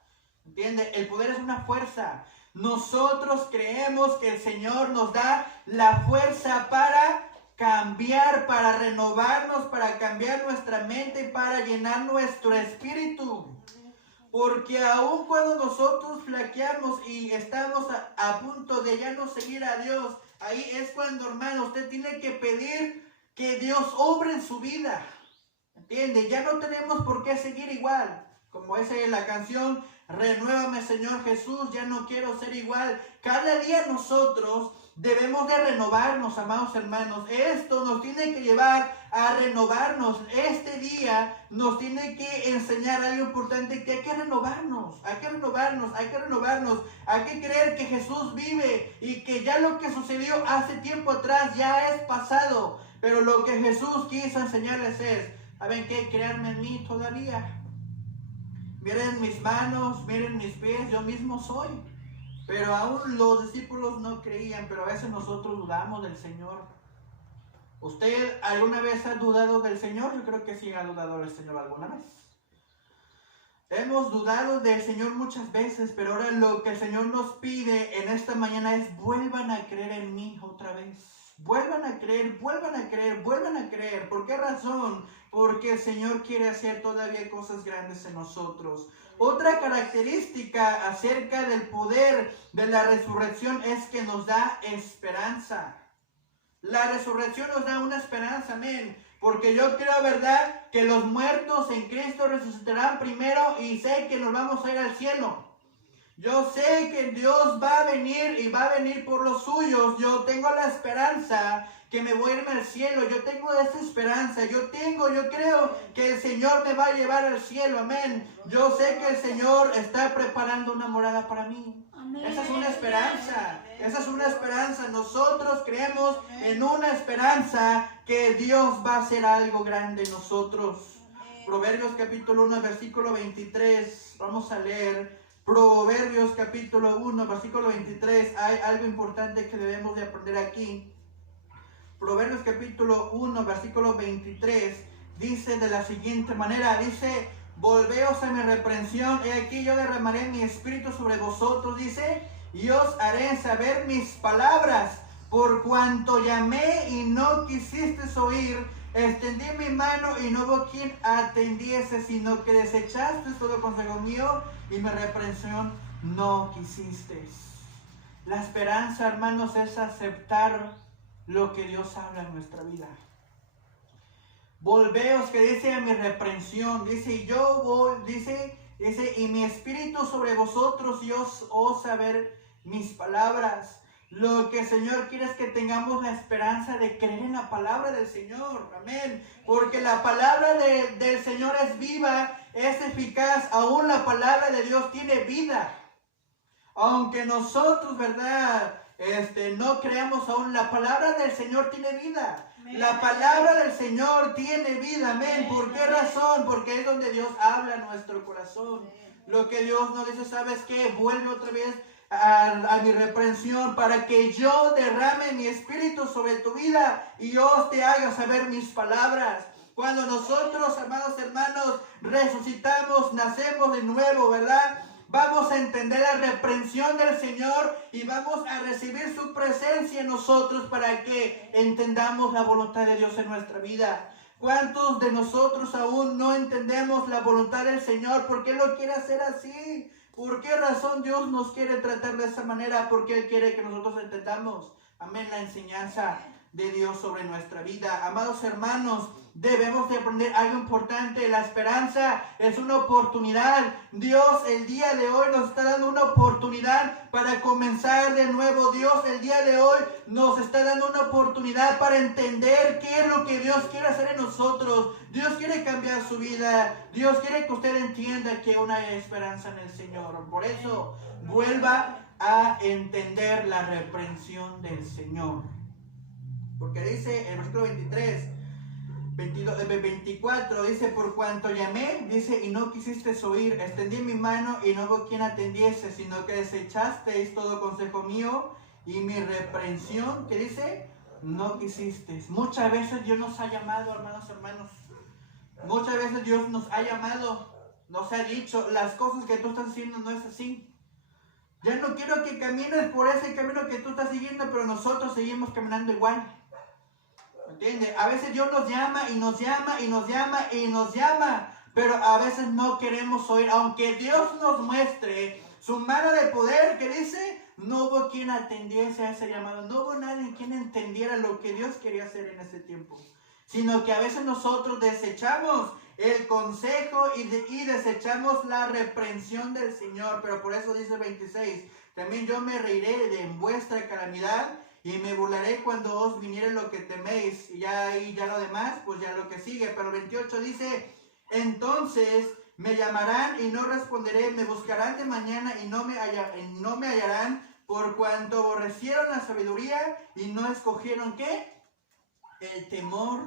¿Entiende? El poder es una fuerza. Nosotros creemos que el Señor nos da la fuerza para cambiar, para renovarnos, para cambiar nuestra mente y para llenar nuestro espíritu. Porque aun cuando nosotros flaqueamos y estamos a punto de ya no seguir a Dios, ahí es cuando, hermano, usted tiene que pedir que Dios obre en su vida. ¿Entiende? Ya no tenemos por qué seguir igual. Como dice la canción, renuévame Señor Jesús, ya no quiero ser igual. Cada día nosotros debemos de renovarnos, amados hermanos. Esto nos tiene que llevar a renovarnos. Este día nos tiene que enseñar algo importante, que hay que renovarnos, hay que renovarnos, hay que renovarnos. Hay que creer que Jesús vive y que ya lo que sucedió hace tiempo atrás ya es pasado. Pero lo que Jesús quiso enseñarles es, ¿saben qué? Creerme en mí todavía. Miren mis manos, miren mis pies, yo mismo soy. Pero aún los discípulos no creían, pero a veces nosotros dudamos del Señor. ¿Usted alguna vez ha dudado del Señor? Yo creo que sí ha dudado del Señor alguna vez. Hemos dudado del Señor muchas veces, pero ahora lo que el Señor nos pide en esta mañana es vuelvan a creer en mí otra vez. Vuelvan a creer, vuelvan a creer, vuelvan a creer. ¿Por qué razón? Porque el Señor quiere hacer todavía cosas grandes en nosotros. Otra característica acerca del poder de la resurrección es que nos da esperanza. La resurrección nos da una esperanza, amén. Porque yo creo, ¿verdad?, que los muertos en Cristo resucitarán primero y sé que nos vamos a ir al cielo. Yo sé que Dios va a venir y va a venir por los suyos. Yo tengo la esperanza que me voy a irme al cielo. Yo tengo esa esperanza. Yo creo que el Señor me va a llevar al cielo. Amén. Yo sé que el Señor está preparando una morada para mí. Amén. Esa es una esperanza. Esa es una esperanza. Nosotros creemos en una esperanza que Dios va a hacer algo grande en nosotros. Proverbios capítulo 1, versículo 23. Vamos a leer. Proverbios capítulo 1, versículo 23, hay algo importante que debemos de aprender aquí. Proverbios capítulo 1, versículo 23, dice de la siguiente manera, dice, volveos a mi reprensión, he aquí yo derramaré mi espíritu sobre vosotros, dice, y os haré saber mis palabras, por cuanto llamé y no quisisteis oír, extendí mi mano y no hubo quien atendiese, sino que desechaste todo consejo mío y mi reprensión no quisisteis. La esperanza, hermanos, es aceptar lo que Dios habla en nuestra vida. Volveos, que dice a mi reprensión, dice, y yo voy, dice, y mi espíritu sobre vosotros, y os saber mis palabras. Lo que el Señor quiere es que tengamos la esperanza de creer en la palabra del Señor. Amén. Porque la palabra del Señor es viva, es eficaz. Aún la palabra de Dios tiene vida. Aunque nosotros, ¿verdad?, no creamos aún, la palabra del Señor tiene vida. Amén. La palabra del Señor tiene vida. Amén. ¿Por qué razón? Porque es donde Dios habla a nuestro corazón. Lo que Dios nos dice, ¿sabes qué? Vuelve otra vez a mi reprensión para que yo derrame mi espíritu sobre tu vida y yo te haga saber mis palabras. Cuando nosotros, amados hermanos, resucitamos, nacemos de nuevo, ¿verdad? Vamos a entender la reprensión del Señor y vamos a recibir su presencia en nosotros para que entendamos la voluntad de Dios en nuestra vida. ¿Cuántos de nosotros aún no entendemos la voluntad del Señor? ¿Por qué lo quiere hacer así? ¿Por qué razón Dios nos quiere tratar de esa manera? Porque Él quiere que nosotros entendamos, amén, la enseñanza de Dios sobre nuestra vida. Amados hermanos, debemos de aprender algo importante. La esperanza es una oportunidad. Dios el día de hoy nos está dando una oportunidad para comenzar de nuevo. Dios el día de hoy nos está dando una oportunidad para entender qué es lo que Dios quiere hacer en nosotros. Dios quiere cambiar su vida. Dios quiere que usted entienda que aún hay esperanza en el Señor. Por eso, vuelva a entender la reprensión del Señor. Porque dice en el versículo 24, dice, por cuanto llamé, dice, y no quisisteis oír, extendí mi mano y no hubo quien atendiese, sino que desechasteis todo consejo mío y mi reprensión, que dice, no quisisteis. Muchas veces Dios nos ha llamado, hermanos. Muchas veces Dios nos ha llamado, nos ha dicho, las cosas que tú estás haciendo no es así. Ya no quiero que camines por ese camino que tú estás siguiendo, pero nosotros seguimos caminando igual. ¿Entiende? A veces Dios nos llama y nos llama y nos llama y nos llama, pero a veces no queremos oír. Aunque Dios nos muestre su mano de poder, que dice, no hubo quien atendiese a ese llamado. No hubo nadie quien entendiera lo que Dios quería hacer en ese tiempo. Sino que a veces nosotros desechamos el consejo y desechamos la reprensión del Señor. Pero por eso dice el 26, también yo me reiré de vuestra calamidad y me burlaré cuando os viniere lo que teméis. Y ya ahí, ya lo demás, pues ya lo que sigue. Pero el 28 dice, entonces me llamarán y no responderé, me buscarán de mañana y no me hallarán, por cuanto aborrecieron la sabiduría y no escogieron, ¿qué? El temor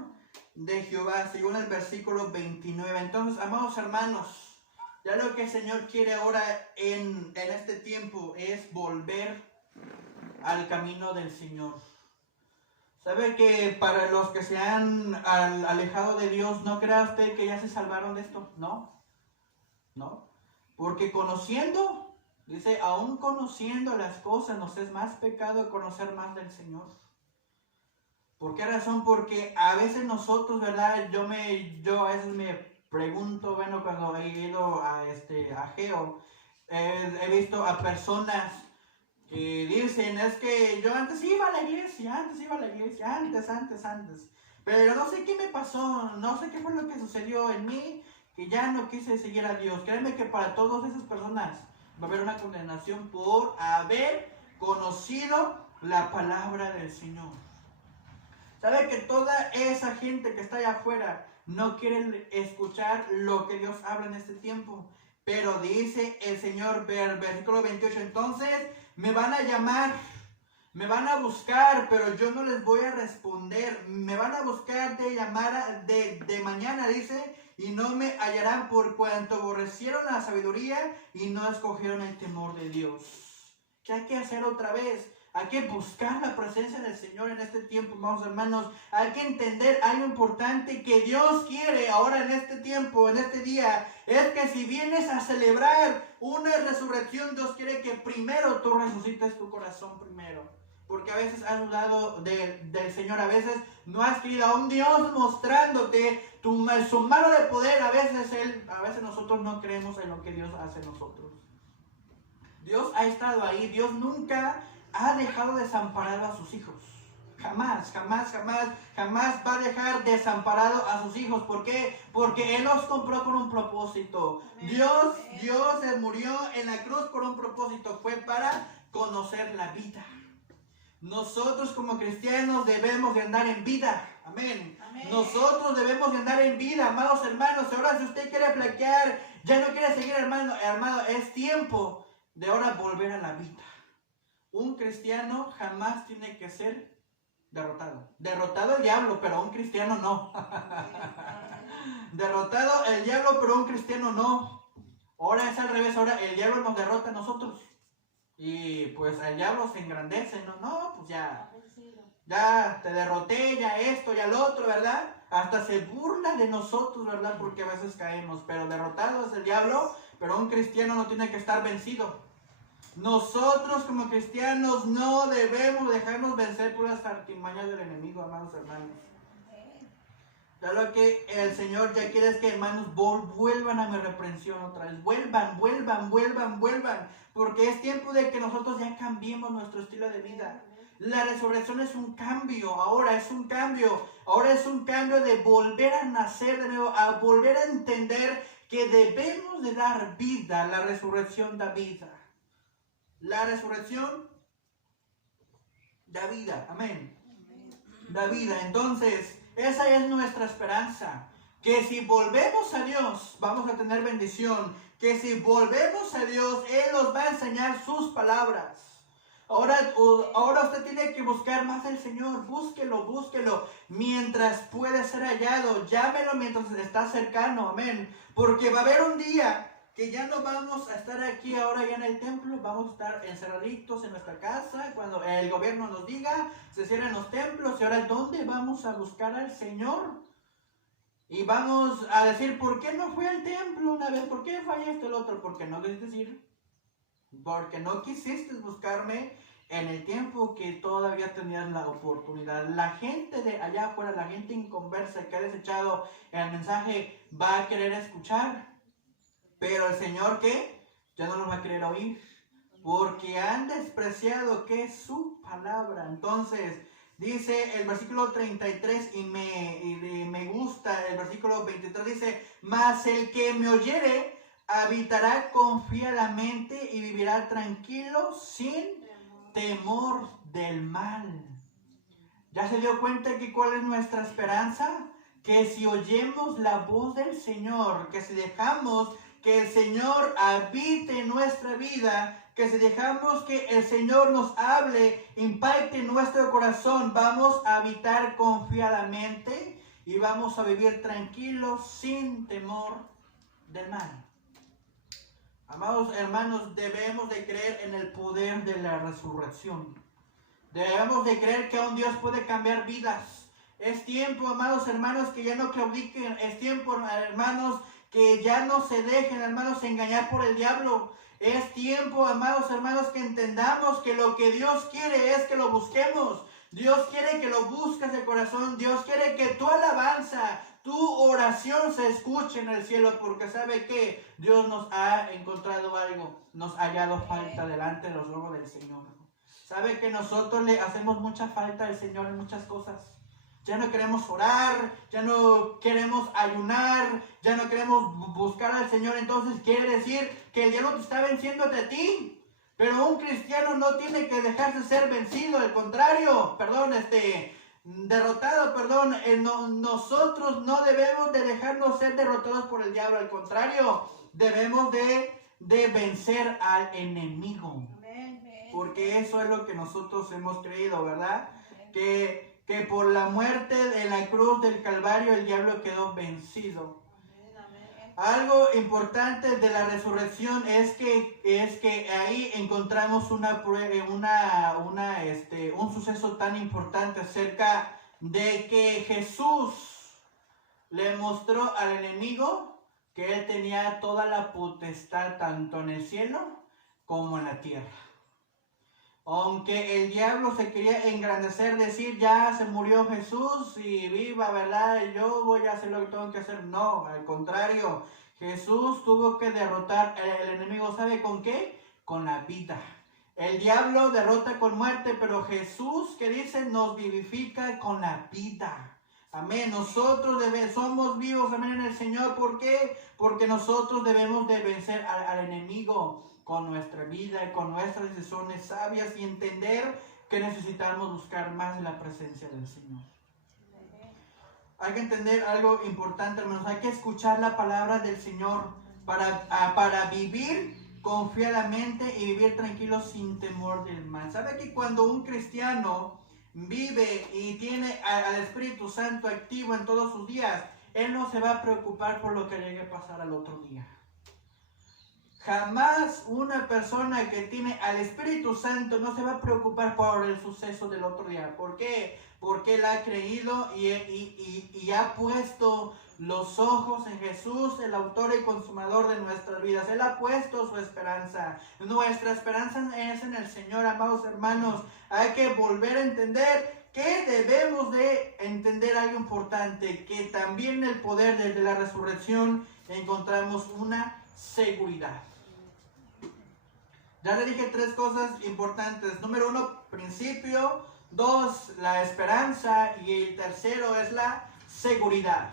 de Jehová, según el versículo 29. Entonces, amados hermanos, ya lo que el Señor quiere ahora en este tiempo es volver al camino del Señor. ¿Sabe que para los que se han alejado de Dios, no crea usted que ya se salvaron de esto? No. Porque conociendo, dice, aún conociendo las cosas, nos es más pecado conocer más del Señor. ¿Por qué razón? Porque a veces nosotros, ¿verdad? Yo a veces me pregunto, bueno, cuando he ido a Geo, he visto a personas que dicen, es que yo antes iba a la iglesia, antes. Pero no sé qué me pasó, no sé qué fue lo que sucedió en mí, que ya no quise seguir a Dios. Créeme que para todas esas personas va a haber una condenación por haber conocido la palabra del Señor. ¿Sabe que toda esa gente que está allá afuera no quiere escuchar lo que Dios habla en este tiempo? Pero dice el Señor, versículo 28, entonces me van a llamar, me van a buscar, pero yo no les voy a responder. Me van a buscar de mañana, dice, y no me hallarán, por cuanto aborrecieron la sabiduría y no escogieron el temor de Dios. ¿Qué hay que hacer otra vez? Hay que buscar la presencia del Señor en este tiempo, amados hermanos. Hay que entender algo importante que Dios quiere ahora en este tiempo, en este día. Es que si vienes a celebrar una resurrección, Dios quiere que primero tú resucites tu corazón primero. Porque a veces has dudado del Señor, a veces no has querido a un Dios mostrándote su mano de poder. A veces nosotros no creemos en lo que Dios hace en nosotros. Dios ha estado ahí, Dios nunca ha dejado desamparado a sus hijos. Jamás va a dejar desamparado a sus hijos. ¿Por qué? Porque Él los compró con un propósito. Dios murió en la cruz por un propósito. Fue para conocer la vida. Nosotros como cristianos debemos de andar en vida. Amén. Nosotros debemos de andar en vida, amados hermanos. Ahora si usted quiere flaquear, ya no quiere seguir, hermano, es tiempo de ahora volver a la vida. Un cristiano jamás tiene que ser derrotado. Derrotado el diablo, pero un cristiano no. Derrotado el diablo, pero un cristiano no. Ahora es al revés, ahora el diablo nos derrota a nosotros. Y pues el diablo se engrandece, no, pues ya te derroté, ya esto, ya lo otro, ¿verdad? Hasta se burla de nosotros, ¿verdad? Porque a veces caemos, pero derrotado es el diablo, pero un cristiano no tiene que estar vencido. Nosotros como cristianos no debemos dejarnos vencer por las artimañas del enemigo, amados hermanos. Ya lo que el Señor ya quiere es que, hermanos, vuelvan a mi reprensión otra vez. Vuelvan. Porque es tiempo de que nosotros ya cambiemos nuestro estilo de vida. La resurrección es un cambio, ahora es un cambio de volver a nacer de nuevo, a volver a entender que debemos de dar vida. La resurrección da vida. La resurrección da vida, amén. Da vida, entonces, esa es nuestra esperanza. Que si volvemos a Dios, vamos a tener bendición. Que si volvemos a Dios, Él nos va a enseñar sus palabras. Ahora usted tiene que buscar más al Señor. Búsquelo. Mientras puede ser hallado. Llámelo mientras está cercano, amén. Porque va a haber un día que ya no vamos a estar aquí ahora ya en el templo, vamos a estar encerraditos en nuestra casa, cuando el gobierno nos diga, se cierran los templos, y ahora ¿dónde vamos a buscar al Señor? Y vamos a decir, ¿por qué no fui al templo una vez? ¿Por qué fallaste el otro? Porque no quisiste ir, porque no quisiste buscarme en el tiempo que todavía tenías la oportunidad. La gente de allá afuera, la gente inconversa que ha desechado el mensaje, va a querer escuchar. Pero el Señor, ¿qué? Ya no los va a querer oír. Porque han despreciado, ¿qué? Su palabra. Entonces, Dice el versículo 33 y me gusta el versículo 23, dice, mas el que me oyere habitará confiadamente y vivirá tranquilo sin temor del mal. ¿Ya se dio cuenta que cuál es nuestra esperanza? Que si oyemos la voz del Señor, que si dejamos que el Señor habite en nuestra vida, que si dejamos que el Señor nos hable, impacte nuestro corazón, vamos a habitar confiadamente y vamos a vivir tranquilos sin temor del mal. Amados hermanos, debemos de creer en el poder de la resurrección. Debemos de creer que aún Dios puede cambiar vidas. Es tiempo, amados hermanos, que ya no claudiquen. Es tiempo, hermanos, que ya no se dejen, hermanos, engañar por el diablo. Es tiempo, amados hermanos, que entendamos que lo que Dios quiere es que lo busquemos. Dios quiere que lo busques de corazón. Dios quiere que tu alabanza, tu oración se escuche en el cielo, porque sabe que Dios nos ha encontrado algo, nos ha hallado falta delante de los ojos del Señor. Sabe que nosotros le hacemos mucha falta al Señor en muchas cosas. Ya no queremos orar, ya no queremos ayunar, ya no queremos buscar al Señor. Entonces quiere decir que el diablo te está venciendo a ti. Pero un cristiano no tiene que dejarse ser vencido, al contrario, derrotado. Nosotros no debemos de dejarnos ser derrotados por el diablo, al contrario, debemos de vencer al enemigo. Porque eso es lo que nosotros hemos creído, ¿verdad? Que por la muerte en la cruz del Calvario el diablo quedó vencido. Algo importante de la resurrección es que ahí encontramos un suceso tan importante acerca de que Jesús le mostró al enemigo que él tenía toda la potestad tanto en el cielo como en la tierra. Aunque el diablo se quería engrandecer, decir, ya se murió Jesús y viva, ¿verdad? Yo voy a hacer lo que tengo que hacer. No, al contrario, Jesús tuvo que derrotar al enemigo. ¿Sabe con qué? Con la vida. El diablo derrota con muerte, pero Jesús, que dice, nos vivifica con la vida. Amén. Nosotros somos vivos, amén, en el Señor. ¿Por qué? Porque nosotros debemos de vencer al enemigo con nuestra vida y con nuestras decisiones sabias y entender que necesitamos buscar más de la presencia del Señor. Hay que entender algo importante, hermanos. Hay que escuchar la palabra del Señor para vivir confiadamente y vivir tranquilo sin temor del mal. ¿Sabe que cuando un cristiano vive y tiene al Espíritu Santo activo en todos sus días, él no se va a preocupar por lo que llegue a pasar al otro día? Jamás una persona que tiene al Espíritu Santo no se va a preocupar por el suceso del otro día. ¿Por qué? Porque él ha creído y ha puesto los ojos en Jesús, el autor y consumador de nuestras vidas. Él ha puesto su esperanza. Nuestra esperanza es en el Señor, amados hermanos. Hay que volver a entender que debemos de entender algo importante, que también en el poder de la resurrección encontramos una seguridad. Ya le dije 3 cosas importantes. Número 1, principio. 2, la esperanza. Y el tercero es la seguridad.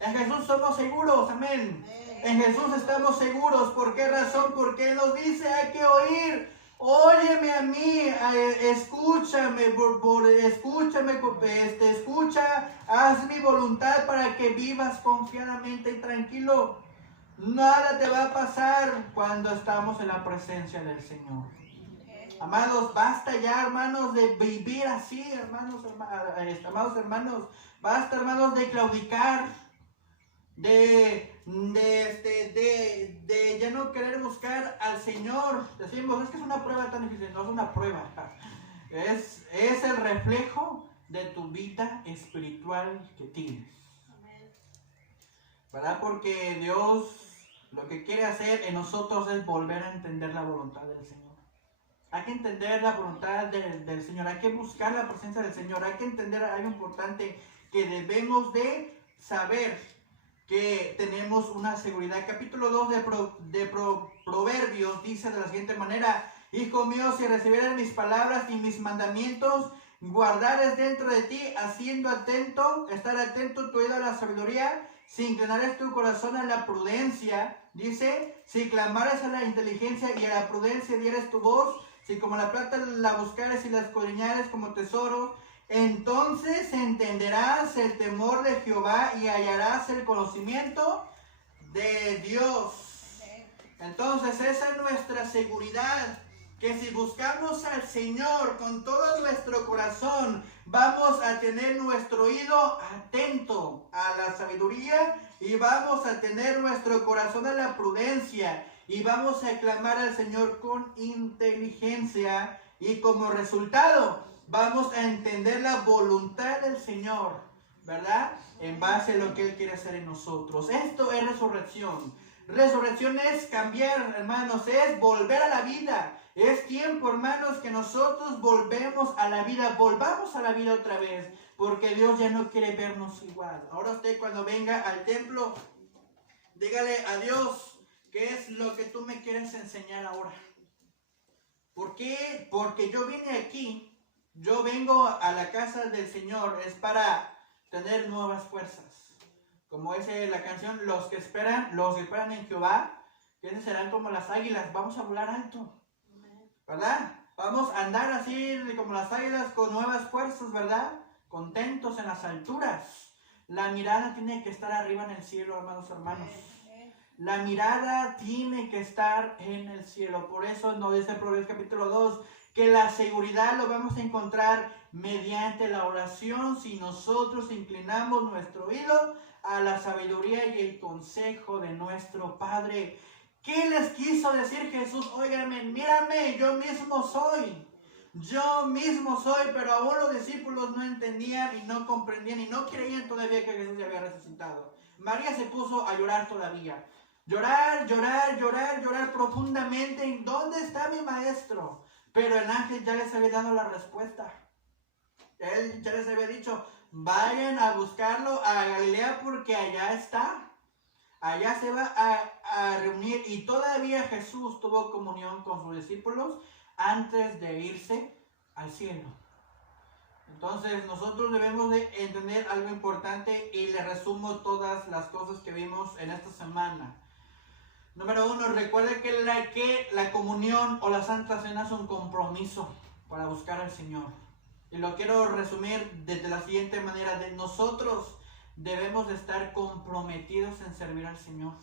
En Jesús somos seguros, amén. En Jesús estamos seguros. ¿Por qué razón? Porque Él nos dice, hay que oír. Óyeme a mí, escúchame, escucha, haz mi voluntad para que vivas confiadamente y tranquilo. Nada te va a pasar cuando estamos en la presencia del Señor. Amados, basta ya, hermanos, de vivir así, amados hermanos. Basta, hermanos, de claudicar, de ya no querer buscar al Señor. Decimos, es que es una prueba tan difícil. No es una prueba. Es el reflejo de tu vida espiritual que tienes. ¿Verdad? Porque Dios lo que quiere hacer en nosotros es volver a entender la voluntad del Señor. Hay que entender la voluntad del Señor. Hay que buscar la presencia del Señor. Hay que entender algo importante, que debemos de saber que tenemos una seguridad. Capítulo 2 de Proverbios dice de la siguiente manera: Hijo mío, si recibieras mis palabras y mis mandamientos, guardares dentro de ti, estar atento tu oído a la sabiduría, si inclinares tu corazón a la prudencia, dice, si clamares a la inteligencia y a la prudencia dieres tu voz, si como la plata la buscares y la escudriñares como tesoro, entonces entenderás el temor de Jehová y hallarás el conocimiento de Dios. Entonces esa es nuestra seguridad, que si buscamos al Señor con todo nuestro corazón, vamos a tener nuestro oído atento a la sabiduría y vamos a tener nuestro corazón a la prudencia y vamos a clamar al Señor con inteligencia y como resultado vamos a entender la voluntad del Señor, ¿verdad? En base a lo que Él quiere hacer en nosotros. Esto es resurrección. Resurrección es cambiar, hermanos, es volver a la vida. Es tiempo, hermanos, que nosotros volvamos a la vida otra vez, porque Dios ya no quiere vernos igual. Ahora usted cuando venga al templo, dígale a Dios, ¿qué es lo que tú me quieres enseñar ahora? ¿Por qué? Porque yo vine aquí, yo vengo a la casa del Señor, es para tener nuevas fuerzas. Como dice la canción, los que esperan en Jehová, que serán como las águilas, vamos a volar alto, ¿verdad? Vamos a andar así como las águilas con nuevas fuerzas, ¿verdad? Contentos en las alturas. La mirada tiene que estar arriba en el cielo, hermanos. La mirada tiene que estar en el cielo. Por eso nos dice Proverbios capítulo 2, que la seguridad lo vamos a encontrar mediante la oración si nosotros inclinamos nuestro oído a la sabiduría y el consejo de nuestro Padre. ¿Qué les quiso decir Jesús? Óigame, mírame, yo mismo soy, pero aún los discípulos no entendían y no comprendían y no creían todavía que Jesús ya había resucitado. María se puso a llorar todavía. Llorar profundamente. ¿Dónde está mi maestro? Pero el ángel ya les había dado la respuesta. Él ya les había dicho, vayan a buscarlo a Galilea porque allá está. Allá se va a reunir. Y todavía Jesús tuvo comunión con sus discípulos antes de irse al cielo. Entonces nosotros debemos de entender algo importante y le resumo todas las cosas que vimos en esta semana. Número 1, recuerde que la comunión o la Santa Cena es un compromiso para buscar al Señor. Y lo quiero resumir de la siguiente manera. Nosotros debemos de estar comprometidos en servir al Señor.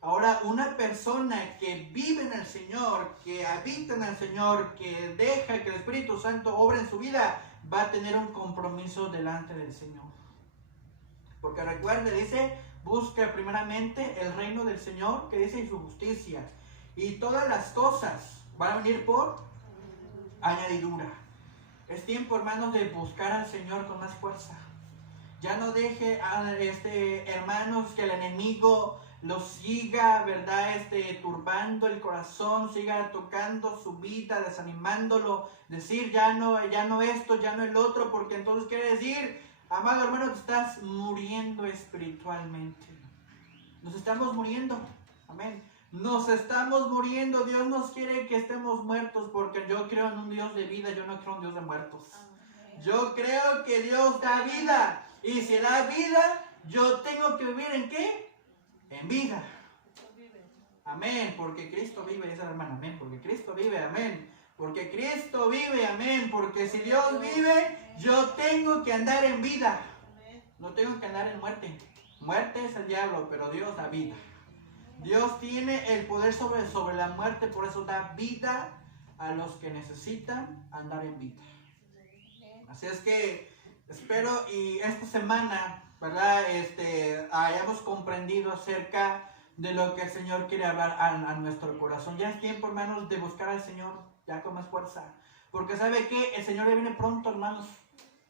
Ahora, una persona que vive en el Señor, que habita en el Señor, que deja que el Espíritu Santo obre en su vida, va a tener un compromiso delante del Señor. Porque recuerde, dice, busca primeramente el reino del Señor, que dice, y su justicia. Y todas las cosas van a venir por añadidura. Es tiempo, hermanos, de buscar al Señor con más fuerza. Ya no deje, hermanos, que el enemigo los siga, ¿verdad? Turbando el corazón, siga tocando su vida, desanimándolo, decir ya no esto, ya no el otro, porque entonces quiere decir, amado hermano, te estás muriendo espiritualmente. Nos estamos muriendo, amén. Nos estamos muriendo. Dios nos quiere que estemos muertos, porque yo creo en un Dios de vida, yo no creo en un Dios de muertos. Yo creo que Dios da vida. Y si da vida, yo tengo que vivir ¿en qué? En vida. Amén, porque Cristo vive, dice la hermana, amén, porque Cristo vive, amén. Porque Cristo vive, amén, porque si Dios vive, yo tengo que andar en vida. No tengo que andar en muerte. Muerte es el diablo, pero Dios da vida. Dios tiene el poder sobre la muerte, por eso da vida a los que necesitan andar en vida. Así es que espero y esta semana, ¿verdad? Hayamos comprendido acerca de lo que el Señor quiere hablar a nuestro corazón. Ya es tiempo, hermanos, de buscar al Señor ya con más fuerza. Porque ¿sabe qué? El Señor ya viene pronto, hermanos.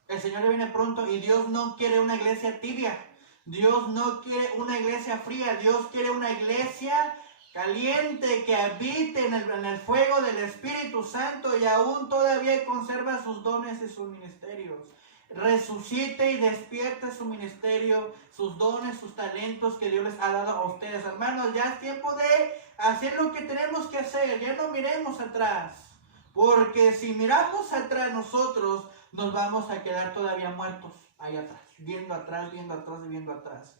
El Señor ya viene pronto y Dios no quiere una iglesia tibia. Dios no quiere una iglesia fría. Dios quiere una iglesia caliente que habite en el fuego del Espíritu Santo y aún todavía conserva sus dones y sus ministerios. Resucite y despierte su ministerio, sus dones, sus talentos que Dios les ha dado a ustedes. Hermanos, ya es tiempo de hacer lo que tenemos que hacer. Ya no miremos atrás, porque si miramos atrás nosotros nos vamos a quedar todavía muertos ahí atrás, viendo atrás, viendo atrás y viendo atrás.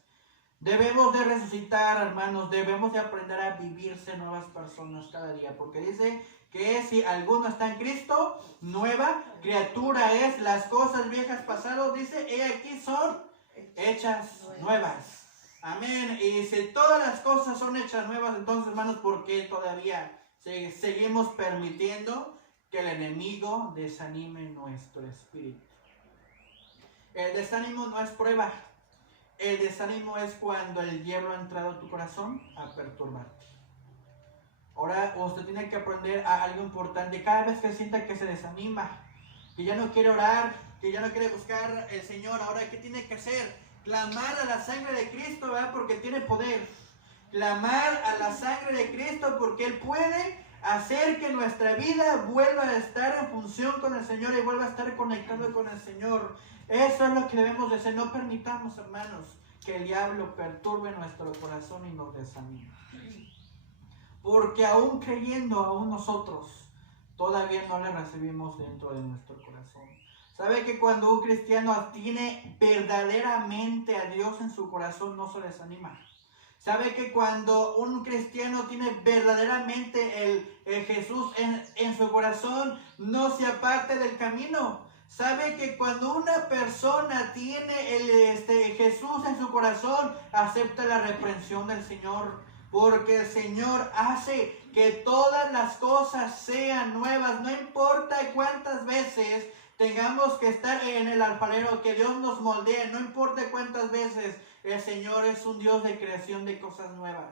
Debemos de resucitar, hermanos, debemos de aprender a vivirse nuevas personas cada día, porque dice que si alguno está en Cristo, nueva criatura es. Las cosas viejas pasadas, dice, he aquí son hechas nuevas. Amén. Y si todas las cosas son hechas nuevas, entonces, hermanos, ¿por qué todavía seguimos permitiendo que el enemigo desanime nuestro espíritu? El desánimo no es prueba. El desánimo es cuando el diablo ha entrado a tu corazón a perturbarte. Ahora usted tiene que aprender a algo importante. Cada vez que sienta que se desanima, que ya no quiere orar, que ya no quiere buscar el Señor, ahora ¿qué tiene que hacer? Clamar a la sangre de Cristo, ¿verdad? Porque tiene poder. Clamar a la sangre de Cristo porque Él puede hacer que nuestra vida vuelva a estar en función con el Señor y vuelva a estar conectado con el Señor. Eso es lo que debemos de hacer. No permitamos, hermanos, que el diablo perturbe nuestro corazón y nos desanime. Porque aún creyendo, aún nosotros todavía no le recibimos dentro de nuestro corazón. ¿Sabe que cuando un cristiano tiene verdaderamente a Dios en su corazón, no se desanima? ¿Sabe que cuando un cristiano tiene verdaderamente el Jesús en su corazón, no se aparte del camino? ¿Sabe que cuando una persona tiene Jesús en su corazón, acepta la reprensión del Señor? Porque el Señor hace que todas las cosas sean nuevas. No importa cuántas veces tengamos que estar en el alfarero, que Dios nos moldee. No importa cuántas veces, el Señor es un Dios de creación de cosas nuevas.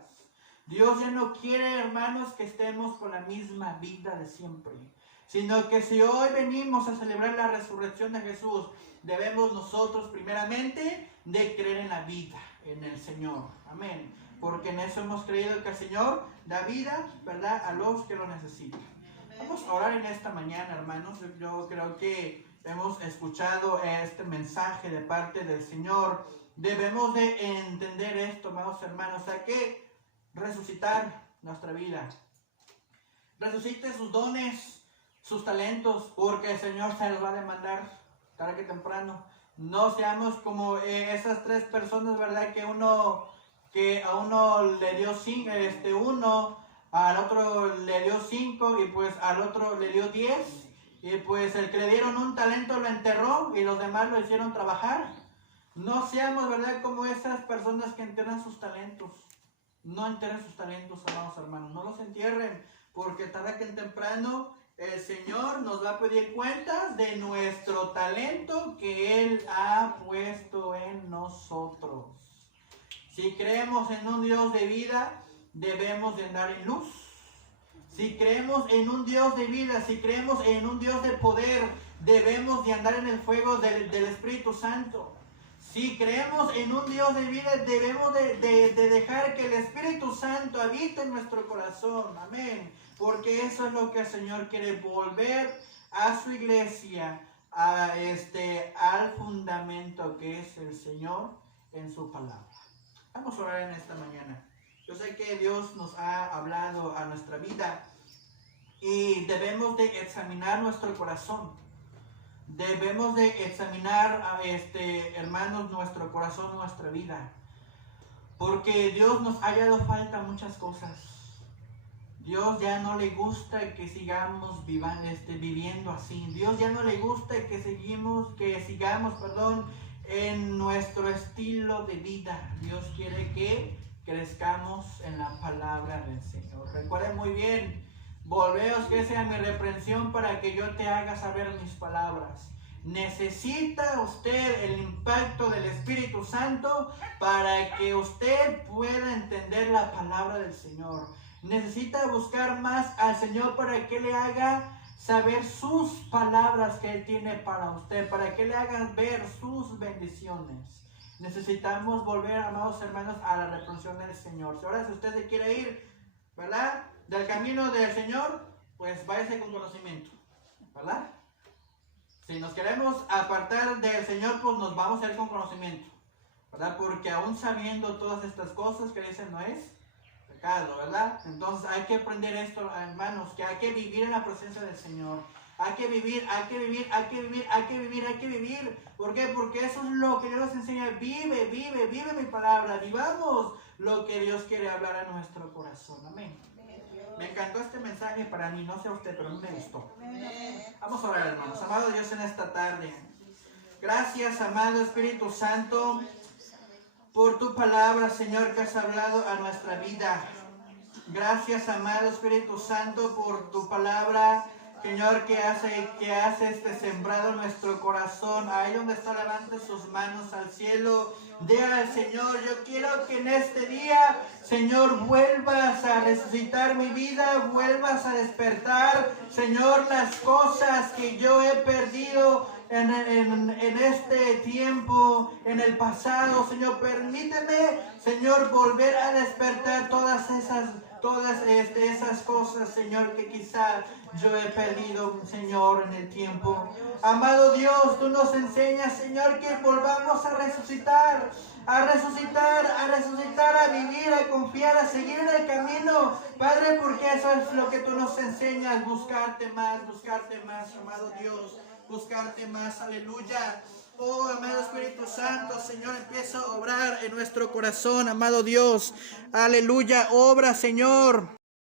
Dios ya no quiere, hermanos, que estemos con la misma vida de siempre, sino que si hoy venimos a celebrar la resurrección de Jesús, debemos nosotros primeramente de creer en la vida, en el Señor. Amén. Porque en eso hemos creído que el Señor da vida, ¿verdad?, a los que lo necesitan. Vamos a orar en esta mañana, hermanos. Yo creo que hemos escuchado este mensaje de parte del Señor. Debemos de entender esto, amados hermanos. Hay que resucitar nuestra vida. Resucite sus dones, sus talentos, porque el Señor se los va a demandar tarde que temprano. No seamos como esas tres personas, ¿verdad?, que a uno le dio 5, uno, al otro le dio 5 y pues al otro le dio 10, y pues el que le dieron un talento lo enterró y los demás lo hicieron trabajar. No seamos, ¿verdad?, como esas personas que entierran sus talentos. No entierren sus talentos, amados hermanos, no los entierren, porque tarde que temprano el Señor nos va a pedir cuentas de nuestro talento que Él ha puesto en nosotros. Si creemos en un Dios de vida, debemos de andar en luz. Si creemos en un Dios de vida, si creemos en un Dios de poder, debemos de andar en el fuego del Espíritu Santo. Si creemos en un Dios de vida, debemos de dejar que el Espíritu Santo habite en nuestro corazón. Amén. Porque eso es lo que el Señor quiere, volver a su iglesia, al fundamento que es el Señor en su palabra. Vamos a orar en esta mañana. Yo sé que Dios nos ha hablado a nuestra vida y debemos de examinar nuestro corazón. Debemos de examinar, hermanos, nuestro corazón, nuestra vida. Porque Dios nos ha dado falta muchas cosas. Dios ya no le gusta que sigamos viviendo así. Dios ya no le gusta que sigamos, en nuestro estilo de vida. Dios quiere que crezcamos en la palabra del Señor. Recuerden muy bien, volveos que sea mi reprensión para que yo te haga saber mis palabras. Necesita usted el impacto del Espíritu Santo para que usted pueda entender la palabra del Señor. Necesita buscar más al Señor para que le haga saber sus palabras que Él tiene para usted, para que le hagan ver sus bendiciones. Necesitamos volver, amados hermanos, a la reprensión del Señor. Ahora, si usted se quiere ir, ¿verdad?, del camino del Señor, pues váyase con conocimiento, ¿verdad? Si nos queremos apartar del Señor, pues nos vamos a ir con conocimiento, ¿verdad? Porque aún sabiendo todas estas cosas que dicen no es pecado, ¿verdad? Entonces hay que aprender esto, hermanos, que hay que vivir en la presencia del Señor. Hay que vivir, hay que vivir, hay que vivir, hay que vivir, hay que vivir. ¿Por qué? Porque eso es lo que Dios nos enseña. Vive, vive, vive mi palabra. Vivamos lo que Dios quiere hablar a nuestro corazón. Amén. Me encantó este mensaje para mí, no sé a usted, pero a mí me gustó. Vamos a orar, hermanos. Amado Dios, en esta tarde. Gracias, amado Espíritu Santo, por tu palabra, Señor, que has hablado a nuestra vida. Gracias, amado Espíritu Santo, por tu palabra, Señor, que hace sembrado en nuestro corazón. Ahí donde está, levante sus manos al cielo. Diga al Señor, yo quiero que en este día, Señor, vuelvas a resucitar mi vida, vuelvas a despertar, Señor, las cosas que yo he perdido en este tiempo, en el pasado. Señor, permíteme, Señor, volver a despertar todas esas cosas, Señor, que quizá yo he perdido, Señor, en el tiempo. Amado Dios, tú nos enseñas, Señor, que volvamos a resucitar, a vivir, a confiar, a seguir en el camino, Padre, porque eso es lo que tú nos enseñas, buscarte más, amado Dios, buscarte más, aleluya. Oh, amado Espíritu Santo, Señor, empieza a obrar en nuestro corazón, amado Dios, aleluya, obra, Señor.